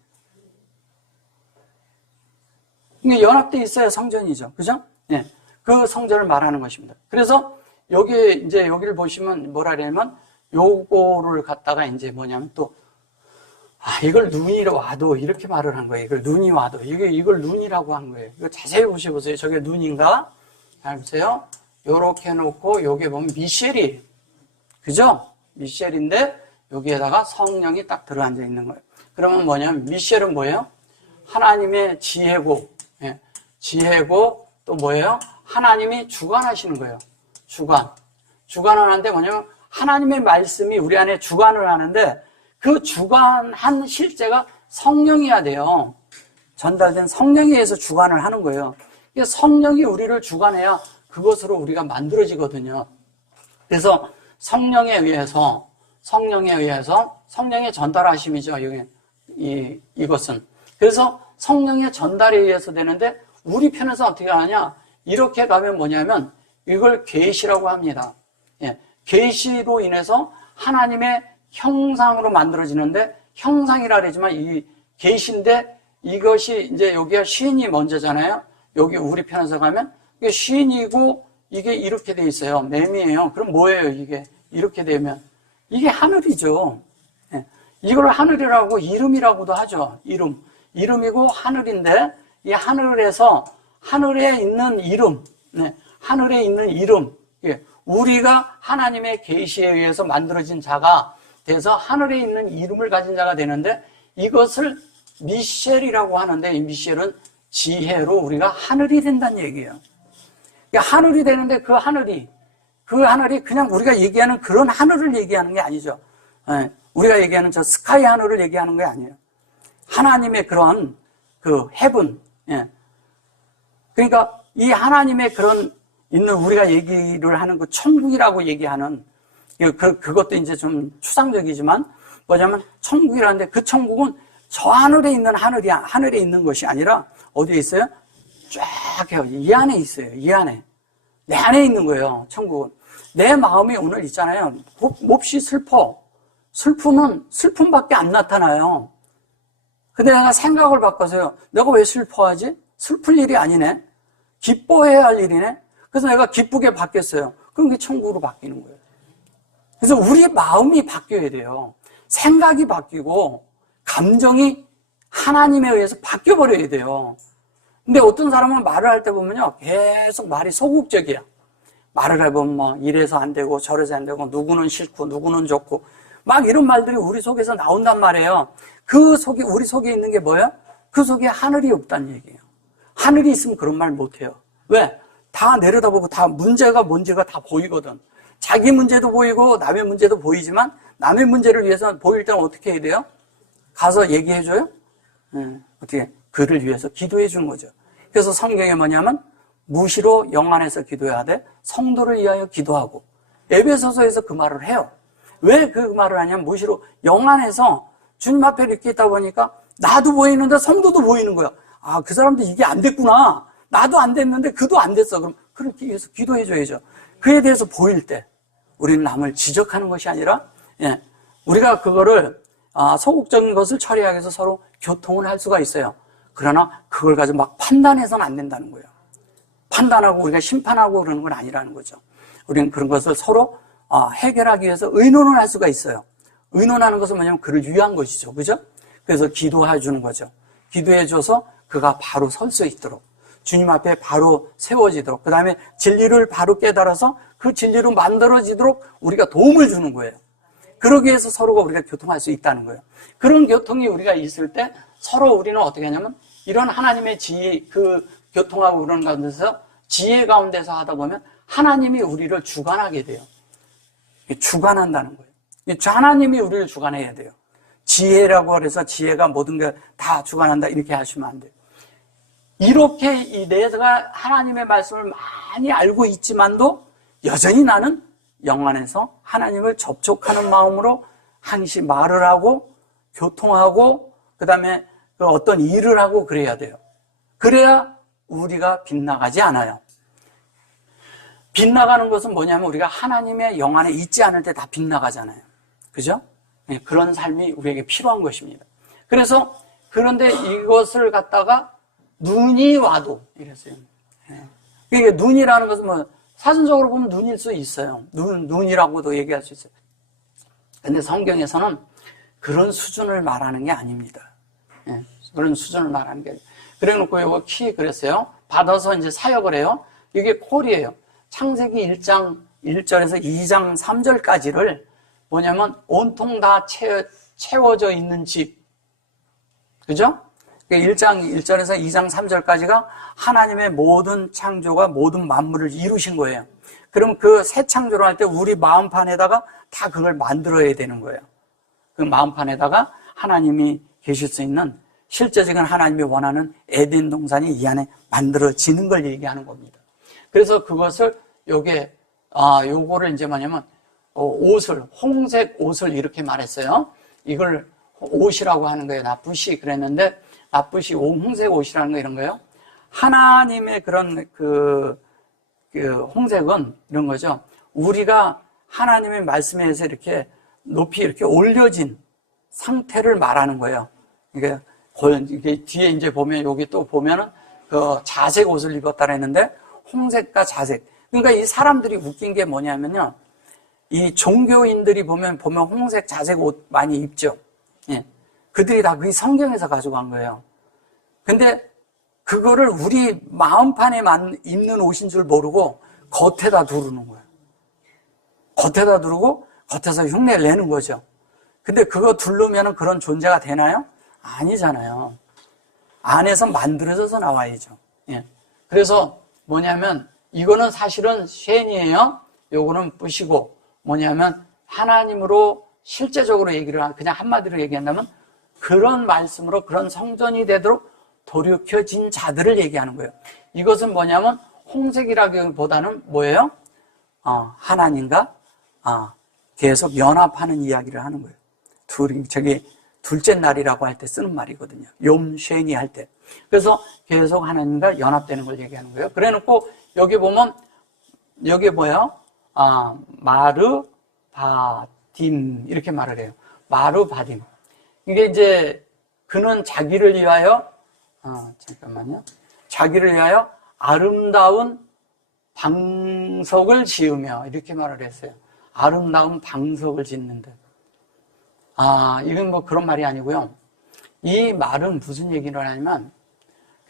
이게 연합되어 있어야 성전이죠. 그죠? 예. 그 성전을 말하는 것입니다. 그래서 여기를 보시면 뭐라 그러냐면 요거를 갖다가 이제 뭐냐면 또 이걸 눈이 와도 이렇게 말을 한 거예요. 이걸 눈이 와도 이걸 눈이라고 한 거예요. 이거 자세히 보셔보세요. 저게 눈인가? 잘 보세요. 요렇게 해놓고 요게 보면 미셸이, 그죠? 미셸인데 여기에다가 성령이 딱 들어앉아 있는 거예요. 그러면 뭐냐면 미셸은 뭐예요? 하나님의 지혜고, 예. 지혜고 또 뭐예요? 하나님이 주관하시는 거예요. 주관을 하는데 뭐냐면 하나님의 말씀이 우리 안에 주관을 하는데 그 주관한 실제가 성령이어야 돼요. 전달된 성령에 의해서 주관을 하는 거예요. 성령이 우리를 주관해야 그것으로 우리가 만들어지거든요. 그래서 성령에 의해서 성령의 전달하심이죠. 이것은. 그래서 성령의 전달에 의해서 되는데 우리 편에서 어떻게 하냐? 이렇게 가면 뭐냐면 이걸 계시라고 합니다. 예, 계시로 인해서 하나님의 형상으로 만들어지는데 형상이라 그러지만 이 계시인데 이것이 이제 여기가 시인이 먼저잖아요. 여기 우리 편에서 가면 이게 시인이고 이게 이렇게 돼 있어요. 매미예요. 그럼 뭐예요? 이게 이렇게 되면 이게 하늘이죠. 예, 이걸 하늘이라고 이름이라고도 하죠. 이름이고 하늘인데 이 하늘에서 하늘에 있는 이름, 네, 하늘에 있는 이름, 예, 우리가 하나님의 계시에 의해서 만들어진 자가 돼서 하늘에 있는 이름을 가진 자가 되는데 이것을 미셸이라고 하는데 이 미셸은 지혜로 우리가 하늘이 된다는 얘기예요. 그러니까 하늘이 되는데 그 하늘이 그냥 우리가 얘기하는 그런 하늘을 얘기하는 게 아니죠. 예, 우리가 얘기하는 저 스카이 하늘을 얘기하는 게 아니에요. 하나님의 그런 그 헤븐, 예. 그러니까 이 하나님의 그런 있는 우리가 얘기를 하는 그 천국이라고 얘기하는 그것도 이제 좀 추상적이지만 뭐냐면 천국이라는데 그 천국은 저 하늘에 있는 하늘에 있는 것이 아니라 어디에 있어요? 쫙 해요. 이 안에 있어요. 이 안에. 내 안에 있는 거예요. 천국은. 내 마음이 오늘 있잖아요. 몹시 슬퍼. 슬픔은 슬픔밖에 안 나타나요. 근데 내가 생각을 바꿔서요. 내가 왜 슬퍼하지? 슬플 일이 아니네. 기뻐해야 할 일이네. 그래서 내가 기쁘게 바뀌었어요. 그럼 그게 천국으로 바뀌는 거예요. 그래서 우리의 마음이 바뀌어야 돼요. 생각이 바뀌고 감정이 하나님에 의해서 바뀌어버려야 돼요. 근데 어떤 사람은 말을 할 때 보면요. 계속 말이 소극적이야. 말을 해보면 뭐 이래서 안 되고 저래서 안 되고 누구는 싫고 누구는 좋고 막 이런 말들이 우리 속에서 나온단 말이에요. 그 속에 우리 속에 있는 게 뭐예요? 그 속에 하늘이 없다는 얘기예요. 하늘이 있으면 그런 말 못해요. 왜? 다 내려다보고 다 문제가 뭔지가 다 보이거든. 자기 문제도 보이고 남의 문제도 보이지만 남의 문제를 위해서 보일 때는 어떻게 해야 돼요? 가서 얘기해줘요? 어떻게? 그를 위해서 기도해 주는 거죠. 그래서 성경에 뭐냐면 무시로 영 안에서 기도해야 돼. 성도를 위하여 기도하고. 에베소서에서 그 말을 해요. 왜 그 말을 하냐면 무시로 영 안에서 주님 앞에 이렇게 있다 보니까 나도 보이는데 성도도 보이는 거야. 아, 그 사람도 이게 안 됐구나. 나도 안 됐는데 그도 안 됐어. 그럼 그렇게 위해서 기도해 줘야죠. 그에 대해서 보일 때 우리는 남을 지적하는 것이 아니라 우리가 그거를 소극적인 것을 처리하기 위해서 서로 교통을 할 수가 있어요. 그러나 그걸 가지고 막 판단해서는 안 된다는 거예요. 판단하고 우리가 심판하고 그러는 건 아니라는 거죠. 우리는 그런 것을 서로 해결하기 위해서 의논을 할 수가 있어요. 의논하는 것은 뭐냐면 그를 위한 것이죠. 그죠? 그래서 기도해 주는 거죠. 기도해 줘서 그가 바로 설 수 있도록 주님 앞에 바로 세워지도록 그 다음에 진리를 바로 깨달아서 그 진리로 만들어지도록 우리가 도움을 주는 거예요. 그러기 위해서 서로가 우리가 교통할 수 있다는 거예요. 그런 교통이 우리가 있을 때 서로 우리는 어떻게 하냐면 이런 하나님의 지혜, 그 교통하고 그런 가운데서 지혜 가운데서 하다 보면 하나님이 우리를 주관하게 돼요. 주관한다는 거예요. 하나님이 우리를 주관해야 돼요. 지혜라고 해서 지혜가 모든 게 다 주관한다 이렇게 하시면 안 돼요. 이렇게 내가 하나님의 말씀을 많이 알고 있지만도 여전히 나는 영 안에서 하나님을 접촉하는 마음으로 항시 말을 하고 교통하고 그 다음에 어떤 일을 하고 그래야 돼요. 그래야 우리가 빗나가지 않아요. 빗나가는 것은 뭐냐면 우리가 하나님의 영 안에 있지 않을 때 다 빗나가잖아요. 그죠? 네, 그런 삶이 우리에게 필요한 것입니다. 그래서 그런데 이것을 갖다가 눈이 와도 이랬어요. 이게 눈이라는 것은 뭐 사전적으로 보면 눈일 수 있어요. 눈이라고도 얘기할 수 있어요. 근데 성경에서는 그런 수준을 말하는 게 아닙니다. 예, 그런 수준을 말하는 게 아닙니다. 그래 놓고 이거 키 그랬어요. 받아서 이제 사역을 해요. 이게 콜이에요. 창세기 1장 1절에서 2장 3절까지를 뭐냐면 온통 다 채워져 있는 집. 그죠? 1장 1절에서 2장 3절까지가 하나님의 모든 창조가 모든 만물을 이루신 거예요. 그럼 그 새 창조를 할 때 우리 마음판에다가 다 그걸 만들어야 되는 거예요. 그 마음판에다가 하나님이 계실 수 있는 실제적인 하나님이 원하는 에덴 동산이 이 안에 만들어지는 걸 얘기하는 겁니다. 그래서 그것을 요거를 이제 뭐냐면 옷을, 홍색 옷을 이렇게 말했어요. 이걸 옷이라고 하는 거예요. 나쁘시 그랬는데 나쁘시 홍색 옷이라는 거 이런 거예요. 하나님의 그런 그 홍색은 이런 거죠. 우리가 하나님의 말씀에 의해서 이렇게 높이 이렇게 올려진 상태를 말하는 거예요. 이게 뒤에 이제 보면 여기 또 보면은 그 자색 옷을 입었다 했는데 홍색과 자색. 그러니까 이 사람들이 웃긴 게 뭐냐면요. 이 종교인들이 보면 홍색, 자색 옷 많이 입죠. 예. 그들이 다 그 성경에서 가져간 거예요. 근데 그거를 우리 마음판에만 입는 옷인 줄 모르고 겉에다 두르는 거예요. 겉에다 두르고 겉에서 흉내를 내는 거죠. 근데 그거 두르면 그런 존재가 되나요? 아니잖아요. 안에서 만들어져서 나와야죠. 예. 그래서 뭐냐면 이거는 사실은 쉔이에요. 요거는 뿌시고 뭐냐면 하나님으로 실제적으로 얘기를 그냥 한마디로 얘기한다면 그런 말씀으로 그런 성전이 되도록 돌이켜진 자들을 얘기하는 거예요. 이것은 뭐냐면 홍색이라기보다는 뭐예요? 하나님과 계속 연합하는 이야기를 하는 거예요. 둘째 날이라고 할 때 쓰는 말이거든요. 욤쉐니 할 때. 그래서 계속 하나님과 연합되는 걸 얘기하는 거예요. 그래 놓고 여기 보면 여기 뭐예요? 마르바딤 이렇게 말을 해요. 마르바딤. 이게 이제 그는 자기를 위하여 잠깐만요. 자기를 위하여 아름다운 방석을 지으며 이렇게 말을 했어요. 아름다운 방석을 짓는데. 이건 뭐 그런 말이 아니고요. 이 말은 무슨 얘기를 하냐면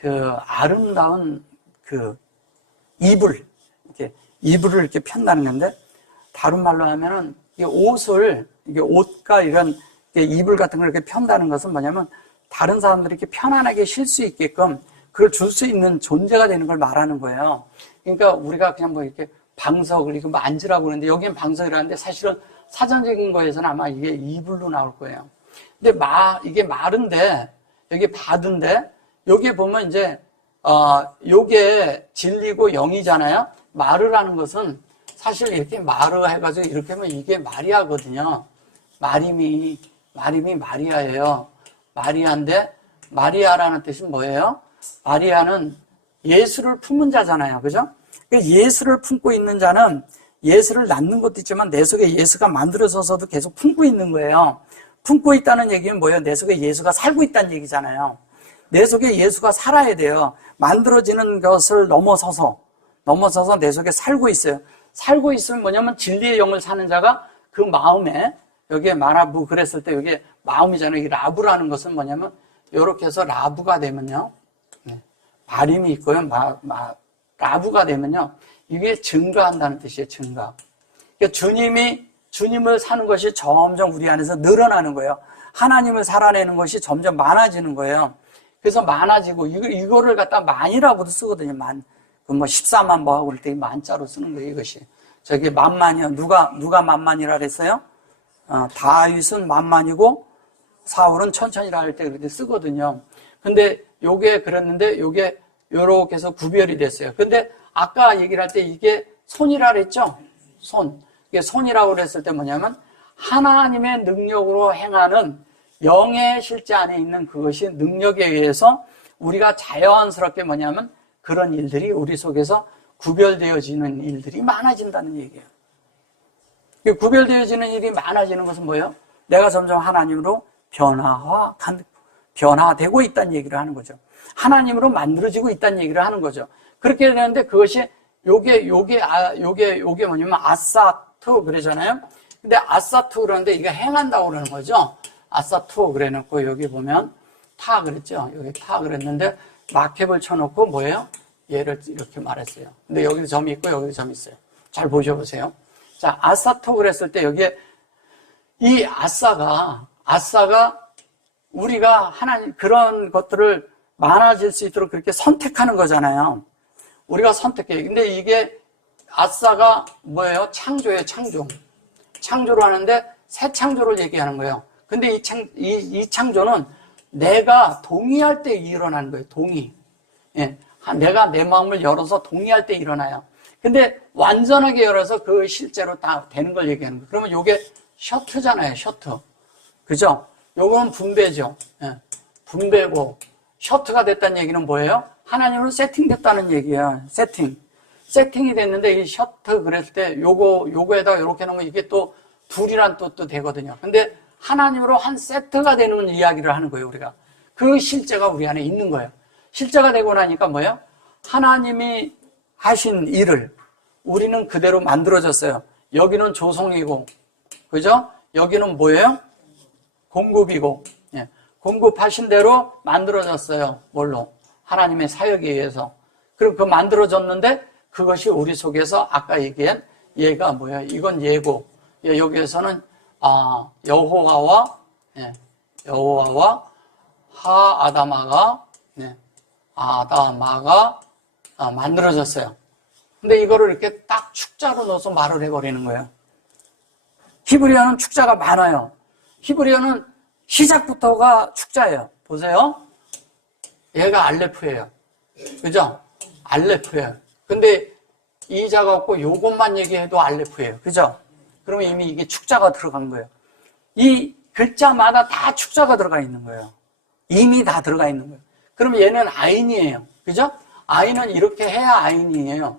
그 아름다운 그 이불을 이렇게 편다는 건데 다른 말로 하면은 이 옷을 이게 옷과 이런 이불 같은 걸 이렇게 편다는 것은 뭐냐면 다른 사람들이 이렇게 편안하게 쉴 수 있게끔 그걸 줄 수 있는 존재가 되는 걸 말하는 거예요. 그러니까 우리가 그냥 뭐 이렇게 방석을 이거 뭐 앉으라고 그러는데 여기는 방석이라는데 사실은 사전적인 거에서는 아마 이게 이불로 나올 거예요. 근데 이게 마른데 여기 바든데 여기에 보면 이제 요게 진리고 영이잖아요. 마르라는 것은 사실 이렇게 마르 해가지고 이렇게 하면 이게 마리아거든요. 마림이 마리아예요. 마리아인데 마리아라는 뜻은 뭐예요? 마리아는 예수를 품은 자잖아요. 그죠? 예수를 품고 있는 자는 예수를 낳는 것도 있지만 내 속에 예수가 만들어져서도 계속 품고 있는 거예요. 품고 있다는 얘기는 뭐예요? 내 속에 예수가 살고 있다는 얘기잖아요. 내 속에 예수가 살아야 돼요. 만들어지는 것을 넘어서서 내 속에 살고 있어요. 살고 있으면 뭐냐면 진리의 영을 사는 자가 그 마음에 여기에 마라부 그랬을 때 여기에 마음이잖아요. 이 라부라는 것은 뭐냐면 이렇게 해서 라부가 되면요. 바림이 있고요. 라부가 되면요. 이게 증가한다는 뜻이에요. 증가. 그러니까 주님을 사는 것이 점점 우리 안에서 늘어나는 거예요. 하나님을 살아내는 것이 점점 많아지는 거예요. 그래서 많아지고 이거를 갖다 만이라고도 쓰거든요. 만. 그 뭐 14만 뭐 하고 그럴 때 만자로 쓰는 거예요. 이것이. 저기 만만이요. 누가 만만이라 그랬어요? 다윗은 만만이고 사울은 천천히라 할 때 그렇게 쓰거든요. 근데 요게 그랬는데 요게 요렇게 해서 구별이 됐어요. 근데 아까 얘기를 할 때 이게 손이라 그랬죠? 손. 이게 손이라고 그랬을 때 뭐냐면 하나님의 능력으로 행하는 영의 실제 안에 있는 그것이 능력에 의해서 우리가 자연스럽게 뭐냐면 그런 일들이 우리 속에서 구별되어지는 일들이 많아진다는 얘기예요. 구별되어지는 일이 많아지는 것은 뭐예요? 내가 점점 하나님으로 변화되고 있다는 얘기를 하는 거죠. 하나님으로 만들어지고 있다는 얘기를 하는 거죠. 그렇게 되는데 그것이 요게 뭐냐면 아사투 그러잖아요. 근데 아사투 그러는데 이게 행한다고 그러는 거죠. 아사투어 그래놓고 여기 보면 타 그랬죠. 여기 타 그랬는데 마캡을 쳐놓고 뭐예요? 얘를 이렇게 말했어요. 근데 여기도 점이 있고 여기도 점이 있어요. 잘 보셔보세요. 자, 아사투어 그랬을 때 여기에 이 아싸가 우리가 하나님 그런 것들을 많아질 수 있도록 그렇게 선택하는 거잖아요. 우리가 선택해요. 근데 이게 아싸가 뭐예요? 창조예요, 창조. 창조로 하는데 새 창조를 얘기하는 거예요. 근데 이 창조는 내가 동의할 때 일어나는 거예요. 동의. 예. 내가 내 마음을 열어서 동의할 때 일어나요. 근데 완전하게 열어서 그 실제로 다 되는 걸 얘기하는 거예요. 그러면 요게 셔트잖아요, 셔트. 그죠? 요건 분배죠. 예. 분배고, 셔트가 됐다는 얘기는 뭐예요? 하나님으로 세팅됐다는 얘기예요. 세팅이 됐는데 이 셔트 그랬을 때 요거에다가 이렇게 놓으면 이게 또 둘이란 뜻도 되거든요. 근데 하나님으로 한 세트가 되는 이야기를 하는 거예요, 우리가. 그 실제가 우리 안에 있는 거예요. 실제가 되고 나니까 뭐예요? 하나님이 하신 일을 우리는 그대로 만들어졌어요. 여기는 조성이고, 그죠? 여기는 뭐예요? 공급이고, 예. 공급하신 대로 만들어졌어요. 뭘로? 하나님의 사역에 의해서. 그리고 그 만들어졌는데 그것이 우리 속에서 아까 얘기한 얘가 뭐예요? 이건 예고. 예, 여기에서는 여호와와 아다마가 만들어졌어요. 근데 이거를 이렇게 딱 축자로 넣어서 말을 해버리는 거예요. 히브리어는 축자가 많아요. 히브리어는 시작부터가 축자예요. 보세요. 얘가 알레프예요. 그죠? 알레프예요. 근데 이자가 없고 요것만 얘기해도 알레프예요. 그죠? 그러면 이미 이게 축자가 들어간 거예요. 이 글자마다 다 축자가 들어가 있는 거예요. 이미 다 들어가 있는 거예요. 그럼 얘는 아인이에요. 그죠? 아인은 이렇게 해야 아인이에요.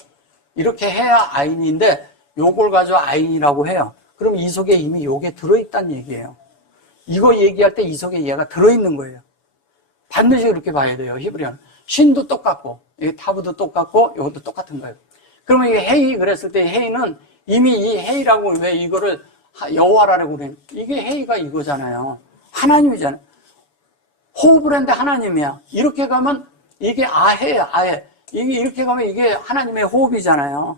이렇게 해야 아인인데 요걸 가지고 아인이라고 해요. 그럼 이 속에 이미 요게 들어있다는 얘기예요. 이거 얘기할 때 이 속에 얘가 들어있는 거예요. 반드시 그렇게 봐야 돼요. 히브리어는. 신도 똑같고 타브도 똑같고 이것도 똑같은 거예요. 그러면 이게 헤이 그랬을 때 헤이는 이미 이 헤이라고 왜 이거를 여호와라고 그래요? 이게 헤이가 이거잖아요. 하나님이잖아요. 호흡을 했는데 하나님이야. 이렇게 가면 이게 아해야, 아해. 이게 이렇게 가면 이게 하나님의 호흡이잖아요.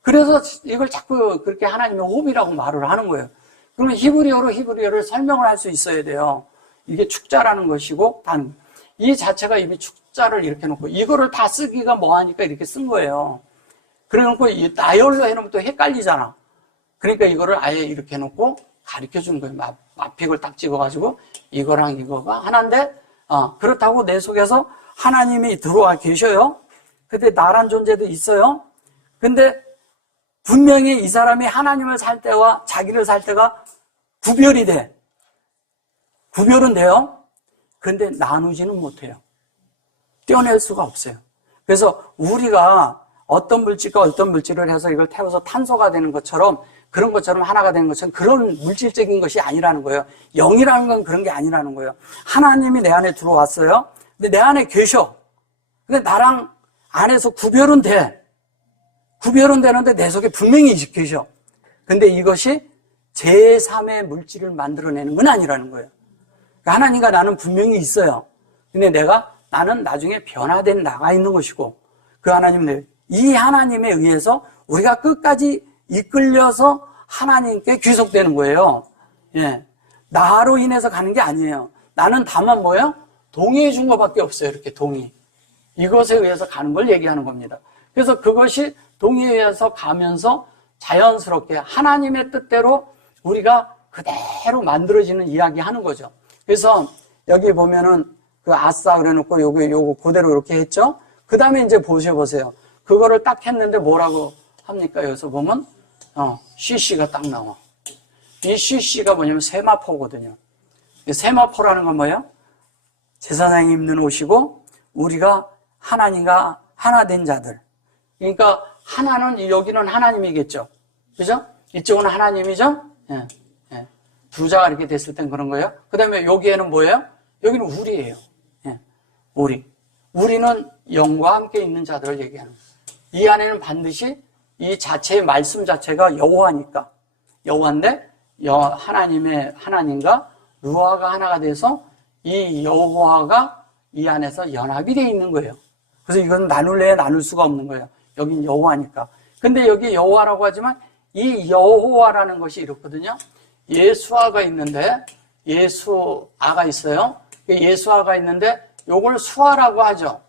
그래서 이걸 자꾸 그렇게 하나님의 호흡이라고 말을 하는 거예요. 그러면 히브리어를 설명을 할 수 있어야 돼요. 이게 축자라는 것이고, 이 자체가 이미 축자를 이렇게 놓고, 이거를 다 쓰기가 뭐하니까 이렇게 쓴 거예요. 그래 놓고, 나열로 해놓으면 또 헷갈리잖아. 그러니까 이거를 아예 이렇게 해놓고 가르쳐 주는 거예요. 마픽을 딱 찍어가지고, 이거랑 이거가 하나인데, 그렇다고 내 속에서 하나님이 들어와 계셔요. 근데 나란 존재도 있어요. 근데 분명히 이 사람이 하나님을 살 때와 자기를 살 때가 구별이 돼. 구별은 돼요. 근데 나누지는 못해요. 떼어낼 수가 없어요. 그래서 우리가 어떤 물질과 어떤 물질을 해서 이걸 태워서 탄소가 되는 것처럼 그런 것처럼 하나가 되는 것처럼 그런 물질적인 것이 아니라는 거예요. 영이라는 건 그런 게 아니라는 거예요. 하나님이 내 안에 들어왔어요. 근데 내 안에 계셔. 근데 나랑 안에서 구별은 돼. 구별은 되는데 내 속에 분명히 계셔. 근데 이것이 제3의 물질을 만들어내는 건 아니라는 거예요. 하나님과 나는 분명히 있어요. 근데 나는 나중에 변화된 나가 있는 것이고, 그 이 하나님에 의해서 우리가 끝까지 이끌려서 하나님께 귀속되는 거예요. 예. 나로 인해서 가는 게 아니에요. 나는 다만 뭐예요? 동의해 준 것밖에 없어요. 이렇게 동의. 이것에 의해서 가는 걸 얘기하는 겁니다. 그래서 그것이 동의에 의해서 가면서 자연스럽게 하나님의 뜻대로 우리가 그대로 만들어지는 이야기 하는 거죠. 그래서 여기 보면은 그 아싸 그래 놓고 요거 그대로 이렇게 했죠. 그 다음에 이제 보셔보세요. 그거를 딱 했는데 뭐라고 합니까? 여기서 보면, CC가 딱 나와. 이 CC가 뭐냐면 세마포거든요. 세마포라는 건 뭐예요? 제사장이 입는 옷이고, 우리가 하나님과 하나 된 자들. 그러니까 하나는, 여기는 하나님이겠죠. 그죠? 이쪽은 하나님이죠? 예, 예. 두 자가 이렇게 됐을 땐 그런 거예요. 그 다음에 여기에는 뭐예요? 여기는 우리예요. 예, 우리는 영과 함께 있는 자들을 얘기하는 거예요. 이 안에는 반드시 이 자체의 말씀 자체가 여호와니까. 여호와인데, 하나님과 루아가 하나가 돼서 이 여호와가 이 안에서 연합이 되어 있는 거예요. 그래서 이건 나눌래야 나눌 수가 없는 거예요. 여긴 여호와니까. 근데 여기 여호와라고 하지만 이 여호와라는 것이 이렇거든요. 예수아가 있는데 예수아가 있어요. 예수아가 있는데 요걸 수아라고 하죠.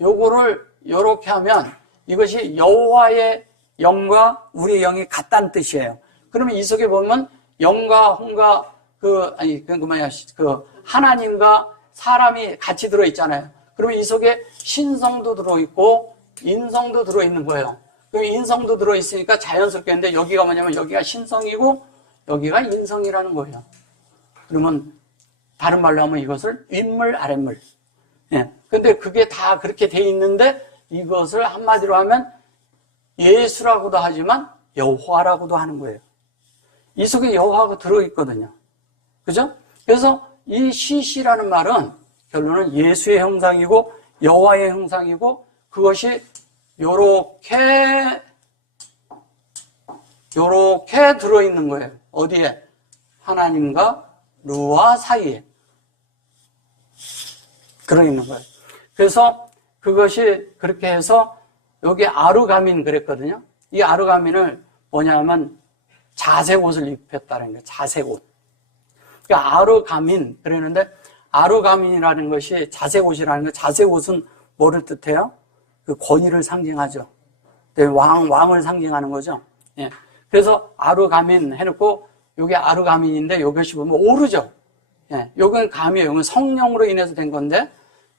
요거를 요렇게 하면 이것이 여호와의 영과 우리의 영이 같다는 뜻이에요. 그러면 이 속에 보면 영과 혼과 하나님과 사람이 같이 들어있잖아요. 그러면 이 속에 신성도 들어있고 인성도 들어있는 거예요. 그럼 인성도 들어있으니까 자연스럽게 했는데 여기가 뭐냐면 여기가 신성이고 여기가 인성이라는 거예요. 그러면 다른 말로 하면 이것을 윗물 아랫물. 예. 근데 그게 다 그렇게 돼 있는데 이것을 한마디로 하면 예수라고도 하지만 여호와라고도 하는 거예요. 이 속에 여호와가 들어있거든요. 그죠? 그래서 이 시시라는 말은 결론은 예수의 형상이고 여호와의 형상이고 그것이 요렇게 들어있는 거예요. 어디에? 하나님과 루아 사이에 들어있는 거예요. 그래서 그것이 그렇게 해서 여기 아르가민 그랬거든요. 이 아르가민을 뭐냐면 자색 옷을 입혔다는 거예요. 자색 옷. 그러니까 아르가민 그랬는데 아르가민이라는 것이 자색 옷이라는 거. 자색 옷은 뭐를 뜻해요? 그 권위를 상징하죠. 왕을 상징하는 거죠. 예. 그래서 아르가민 해놓고 여기 아르가민인데 이것이 보면 오르죠. 예. 요건 감이에요. 이건 성령으로 인해서 된 건데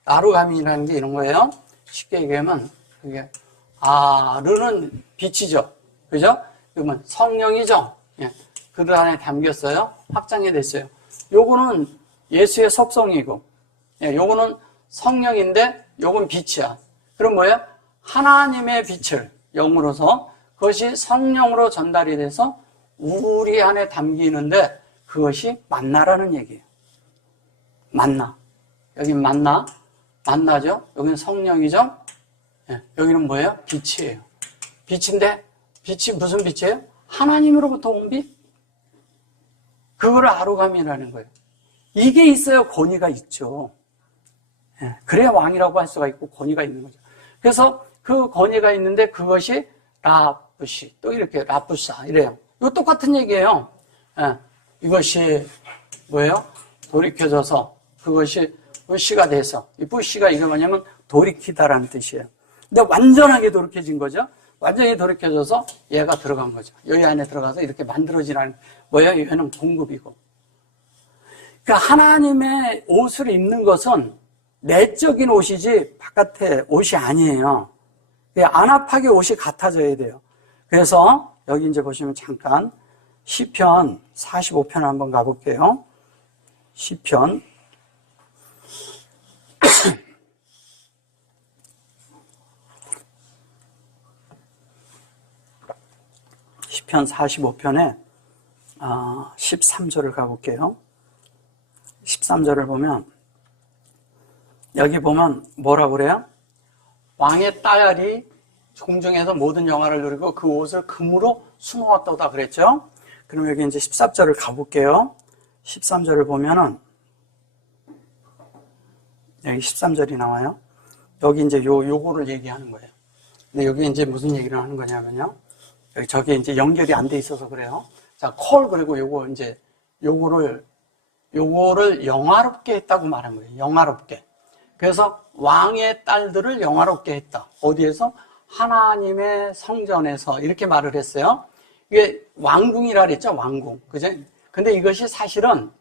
아르가민이라는 게 이런 거예요. 쉽게 얘기하면 그게 아르는 빛이죠. 그죠? 그러면 성령이죠. 예. 그 안에 담겼어요. 확장이 됐어요. 요거는 예수의 속성이고, 예. 요거는 성령인데 요건 빛이야. 그럼 뭐예요? 하나님의 빛을 영으로서 그것이 성령으로 전달이 돼서 우리 안에 담기는데 그것이 만나라는 얘기예요. 만나. 여긴 만나죠? 여기는 성령이죠? 예, 여기는 뭐예요? 빛이에요. 빛인데, 빛이 무슨 빛이에요? 하나님으로부터 온 빛? 그거를 아르가민이라는 거예요. 이게 있어야 권위가 있죠. 예, 그래야 왕이라고 할 수가 있고 권위가 있는 거죠. 그래서 그 권위가 있는데 그것이 라부시, 또 이렇게 라부사, 이래요. 이거 똑같은 얘기예요. 예, 이것이 뭐예요? 돌이켜져서 그것이 부시가 돼서, 이 부시가 이게 뭐냐면 돌이키다라는 뜻이에요. 근데 완전하게 돌이켜진 거죠. 완전히 돌이켜져서 얘가 들어간 거죠. 여기 안에 들어가서 이렇게 만들어지라는 뭐예요? 얘는 공급이고. 그러니까 하나님의 옷을 입는 것은 내적인 옷이지 바깥의 옷이 아니에요. 안압하게 옷이 같아져야 돼요. 그래서 여기 이제 보시면 잠깐 시편 45편 한번 가볼게요. 시편 45편에 13절을 가볼게요. 13절을 보면 여기 보면 뭐라고 그래요? 왕의 딸이 궁중에서 모든 영화를 누리고 그 옷을 금으로 수놓았다고 그랬죠? 그럼 여기 이제 14절을 가볼게요. 13절을 보면은 여기 13절이 나와요. 여기 이제 요거를 얘기하는 거예요. 근데 여기 이제 무슨 얘기를 하는 거냐면요. 여기 저게 이제 연결이 안 돼 있어서 그래요. 자, 그리고 요거 이제 요거를 영화롭게 했다고 말한 거예요. 영화롭게. 그래서 왕의 딸들을 영화롭게 했다. 어디에서? 하나님의 성전에서 이렇게 말을 했어요. 이게 왕궁이라 그랬죠. 왕궁. 그죠? 근데 이것이 사실은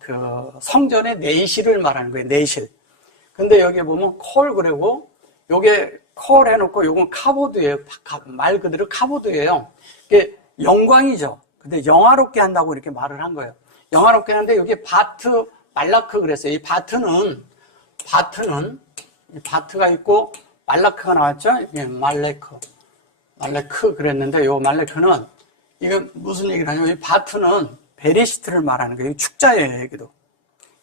그 성전의 내실을 말하는 거예요. 내실. 근데 여기 보면 그리고 요게 해놓고 요건 카보드예요. 말 그대로 카보드예요. 이게 영광이죠. 근데 영화롭게 한다고 이렇게 말을 한 거예요. 영화롭게 하는데 여기 바트 말라크 그랬어요. 이 바트는 바트가 있고 말라크가 나왔죠. 이게 말레크 그랬는데 요 말레크는 이건 무슨 얘기를 하냐면 이 바트는 베레시트를 말하는 거예요. 축자예요. 여기도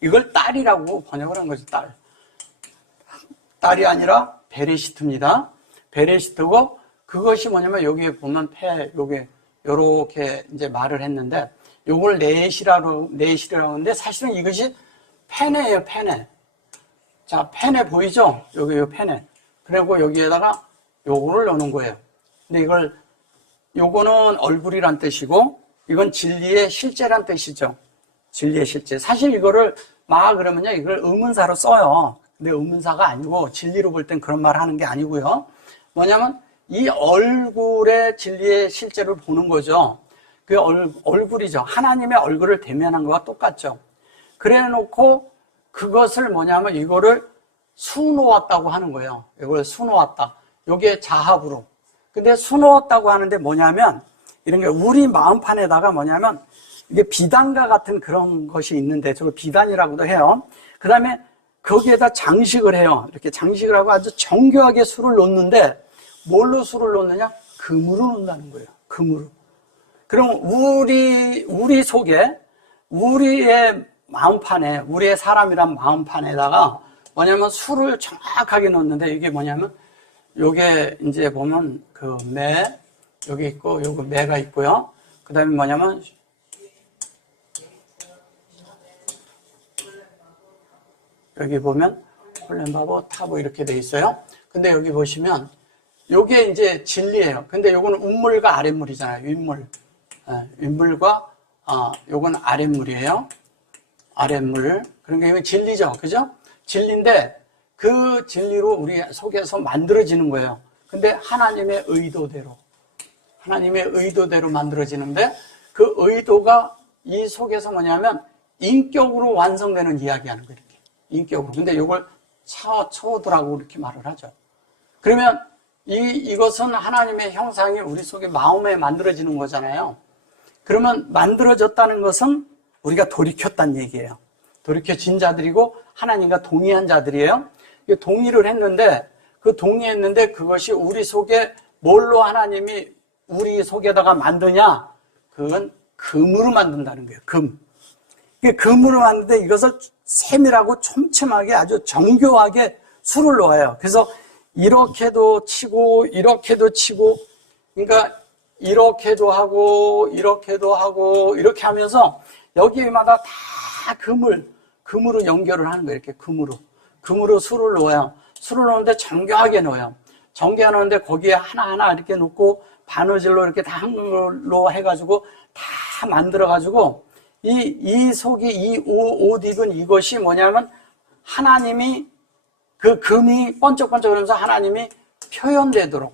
이걸 딸이라고 번역을 한 거죠. 딸이 아니라 베레시트입니다. 베레시트고 그것이 뭐냐면 여기에 보면 요게 요렇게 이제 말을 했는데 요걸 넷이라고 하는데 사실은 이것이 페네예요, 페네. 자, 페네 보이죠? 여기 요 페네. 그리고 여기에다가 요거를 넣는 거예요. 근데 요거는 얼굴이란 뜻이고, 이건 진리의 실제란 뜻이죠. 진리의 실제. 사실 이거를 막 그러면요, 이걸 의문사로 써요. 근데 의문사가 아니고, 진리로 볼 땐 그런 말 하는 게 아니고요. 뭐냐면, 이 얼굴의 진리의 실제를 보는 거죠. 그 얼굴이죠. 하나님의 얼굴을 대면한 거와 똑같죠. 그래 놓고, 그것을 뭐냐면, 이거를 수놓았다고 하는 거예요. 이걸 수놓았다. 요게 자합으로. 근데 수놓았다고 하는데 뭐냐면, 이런 게 우리 마음판에다가 뭐냐면, 이게 비단과 같은 그런 것이 있는데, 저걸 비단이라고도 해요. 그 다음에 거기에다 장식을 해요. 이렇게 장식을 하고 아주 정교하게 수를 놓는데, 뭘로 수를 놓느냐? 금으로 놓는다는 거예요. 금으로. 그럼 우리 속에, 우리의 마음판에, 우리의 사람이란 마음판에다가 뭐냐면 수를 정확하게 놓는데, 이게 뭐냐면, 요게 이제 보면 그 매, 여기 있고, 요거 매가 있고요. 그 다음에 뭐냐면, 여기 보면 홀렘바보, 타보 이렇게 돼 있어요. 근데 여기 보시면 요게 이제 진리예요. 근데 요거는 윗물과 아랫물이잖아요. 윗물. 윗물과 요건 아랫물이에요. 아랫물. 그러니까 이건 진리죠. 그죠? 진리인데 그 진리로 우리 속에서 만들어지는 거예요. 근데 하나님의 의도대로 만들어지는데 그 의도가 이 속에서 뭐냐면 인격으로 완성되는 이야기하는 거예요. 이렇게. 인격으로. 근데 이걸 처우더라고 이렇게 말을 하죠. 그러면 이것은 하나님의 형상이 우리 속에 마음에 만들어지는 거잖아요. 그러면 만들어졌다는 것은 우리가 돌이켰다는 얘기예요. 돌이켜진 자들이고 하나님과 동의한 자들이에요. 동의를 했는데 그 동의했는데 그것이 우리 속에 뭘로 하나님이 우리 속에다가 만드냐? 그건 금으로 만든다는 거예요. 금. 금으로 만드는데 이것을 세밀하고 촘촘하게 아주 정교하게 수를 놓아요. 그래서 이렇게도 치고 이렇게도 치고 그러니까 이렇게도 하고 이렇게도 하고 이렇게 하면서 여기마다 다 금으로 연결을 하는 거예요. 이렇게 금으로 수를 놓아요. 수를 놓는데 정교하게 놓아요. 정교하게 놓는데 거기에 하나하나 이렇게 놓고 바느질로 이렇게 다 한글로 해가지고 다 만들어가지고 이 속이 이 옷 입은 이것이 뭐냐면 하나님이 그 금이 번쩍번쩍하면서 하나님이 표현되도록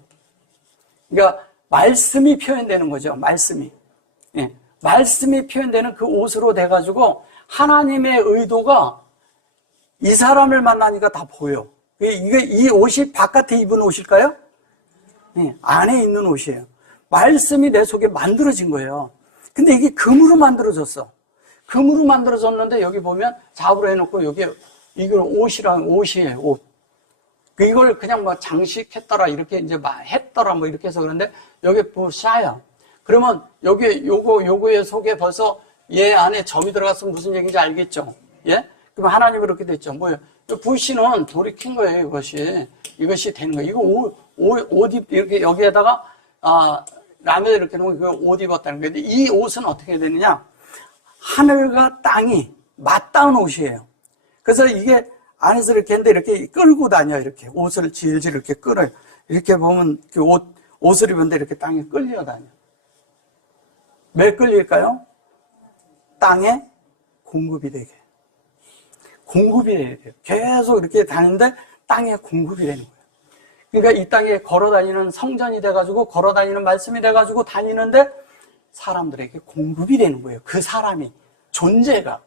그러니까 말씀이 표현되는 거죠. 말씀이. 예. 말씀이 표현되는 그 옷으로 돼가지고 하나님의 의도가 이 사람을 만나니까 다 보여. 이 옷이 바깥에 입은 옷일까요? 예. 안에 있는 옷이에요. 말씀이 내 속에 만들어진 거예요. 근데 이게 금으로 만들어졌어. 금으로 만들어졌는데 여기 보면 잡으로 해놓고 여기 이걸 옷이에요. 옷. 이걸 그냥 뭐 장식했더라 이렇게 이제 막 했더라 뭐 이렇게 해서 그런데 여기 부샤야. 그러면 여기 요거의 속에 벌써 얘 안에 점이 들어가서 무슨 얘기인지 알겠죠? 예? 그럼 하나님이 그렇게 됐죠. 뭐예요? 부시는 돌이킨 거예요. 이것이 된 거예요. 이거 옷 이렇게 여기에다가 라면을 이렇게 놓으면 그 옷 입었다는 거예요. 근데 이 옷은 어떻게 되느냐? 하늘과 땅이 맞닿은 옷이에요. 그래서 이게 안에서 이렇게 했는데 이렇게 끌고 다녀요. 이렇게 옷을 질질 이렇게 끌어요. 이렇게 보면 그 옷을 입은데 이렇게 땅에 끌려다녀. 왜 끌릴까요? 땅에 공급이 되게. 공급이 돼야 돼요. 계속 이렇게 다니는데 땅에 공급이 되는 거예요. 그러니까 이 땅에 걸어 다니는 성전이 돼가지고 걸어 다니는 말씀이 돼가지고 다니는데 사람들에게 공급이 되는 거예요. 그 사람이 존재가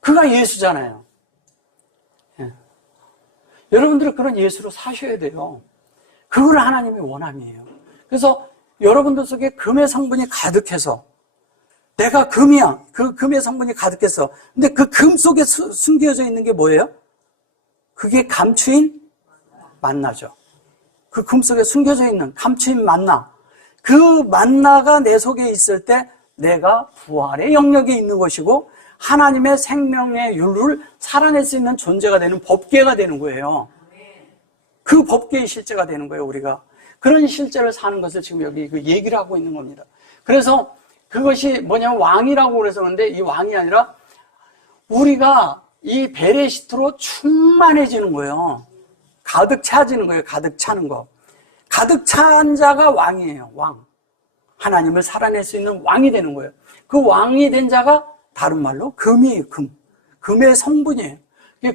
그가 예수잖아요. 예. 여러분들은 그런 예수로 사셔야 돼요. 그걸 하나님의 원함이에요. 그래서 여러분들 속에 금의 성분이 가득해서 내가 금이야. 그 금의 성분이 가득해서 근데 그 금 속에 숨겨져 있는 게 뭐예요? 그게 감추인 만나죠. 그 금 속에 숨겨져 있는 감추인 만나. 그 만나가 내 속에 있을 때 내가 부활의 영역에 있는 것이고 하나님의 생명의 윤리를 살아낼 수 있는 존재가 되는 법궤가 되는 거예요. 그 법궤의 실제가 되는 거예요. 우리가 그런 실제를 사는 것을 지금 여기 그 얘기를 하고 있는 겁니다. 그래서 그것이 뭐냐면 왕이라고 그래서 그런데 이 왕이 아니라 우리가 이 베레시트로 충만해지는 거예요. 가득 차지는 거예요. 가득 차는 거. 가득 찬 자가 왕이에요. 왕. 하나님을 살아낼 수 있는 왕이 되는 거예요. 그 왕이 된 자가 다른 말로 금이에요. 금. 금의 성분이에요.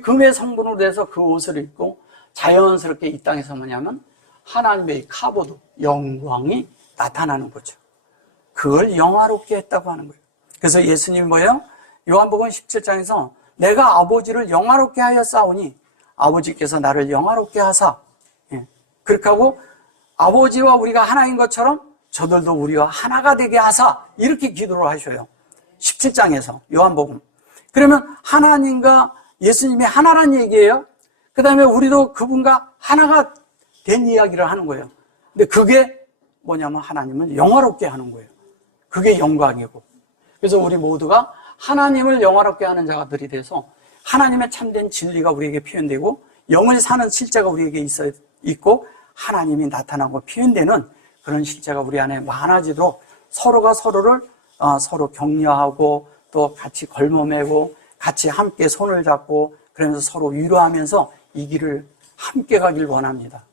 금의 성분으로 돼서 그 옷을 입고 자연스럽게 이 땅에서 뭐냐면 하나님의 카보드, 영광이 나타나는 거죠. 그걸 영화롭게 했다고 하는 거예요. 그래서 예수님이 뭐예요? 요한복음 17장에서 내가 아버지를 영화롭게 하였사오니 아버지께서 나를 영화롭게 하사. 예. 그렇게 하고 아버지와 우리가 하나인 것처럼 저들도 우리와 하나가 되게 하사. 이렇게 기도를 하셔요. 17장에서 요한복음. 그러면 하나님과 예수님이 하나란 얘기예요. 그 다음에 우리도 그분과 하나가 된 이야기를 하는 거예요. 근데 그게 뭐냐면 하나님을 영화롭게 하는 거예요. 그게 영광이고. 그래서 우리 모두가 하나님을 영화롭게 하는 자들이 돼서 하나님의 참된 진리가 우리에게 표현되고 영을 사는 실제가 우리에게 있고 하나님이 나타나고 표현되는 그런 실제가 우리 안에 많아지도록 서로가 서로를 서로 격려하고 또 같이 걸머매고 같이 함께 손을 잡고 그러면서 서로 위로하면서 이 길을 함께 가길 원합니다.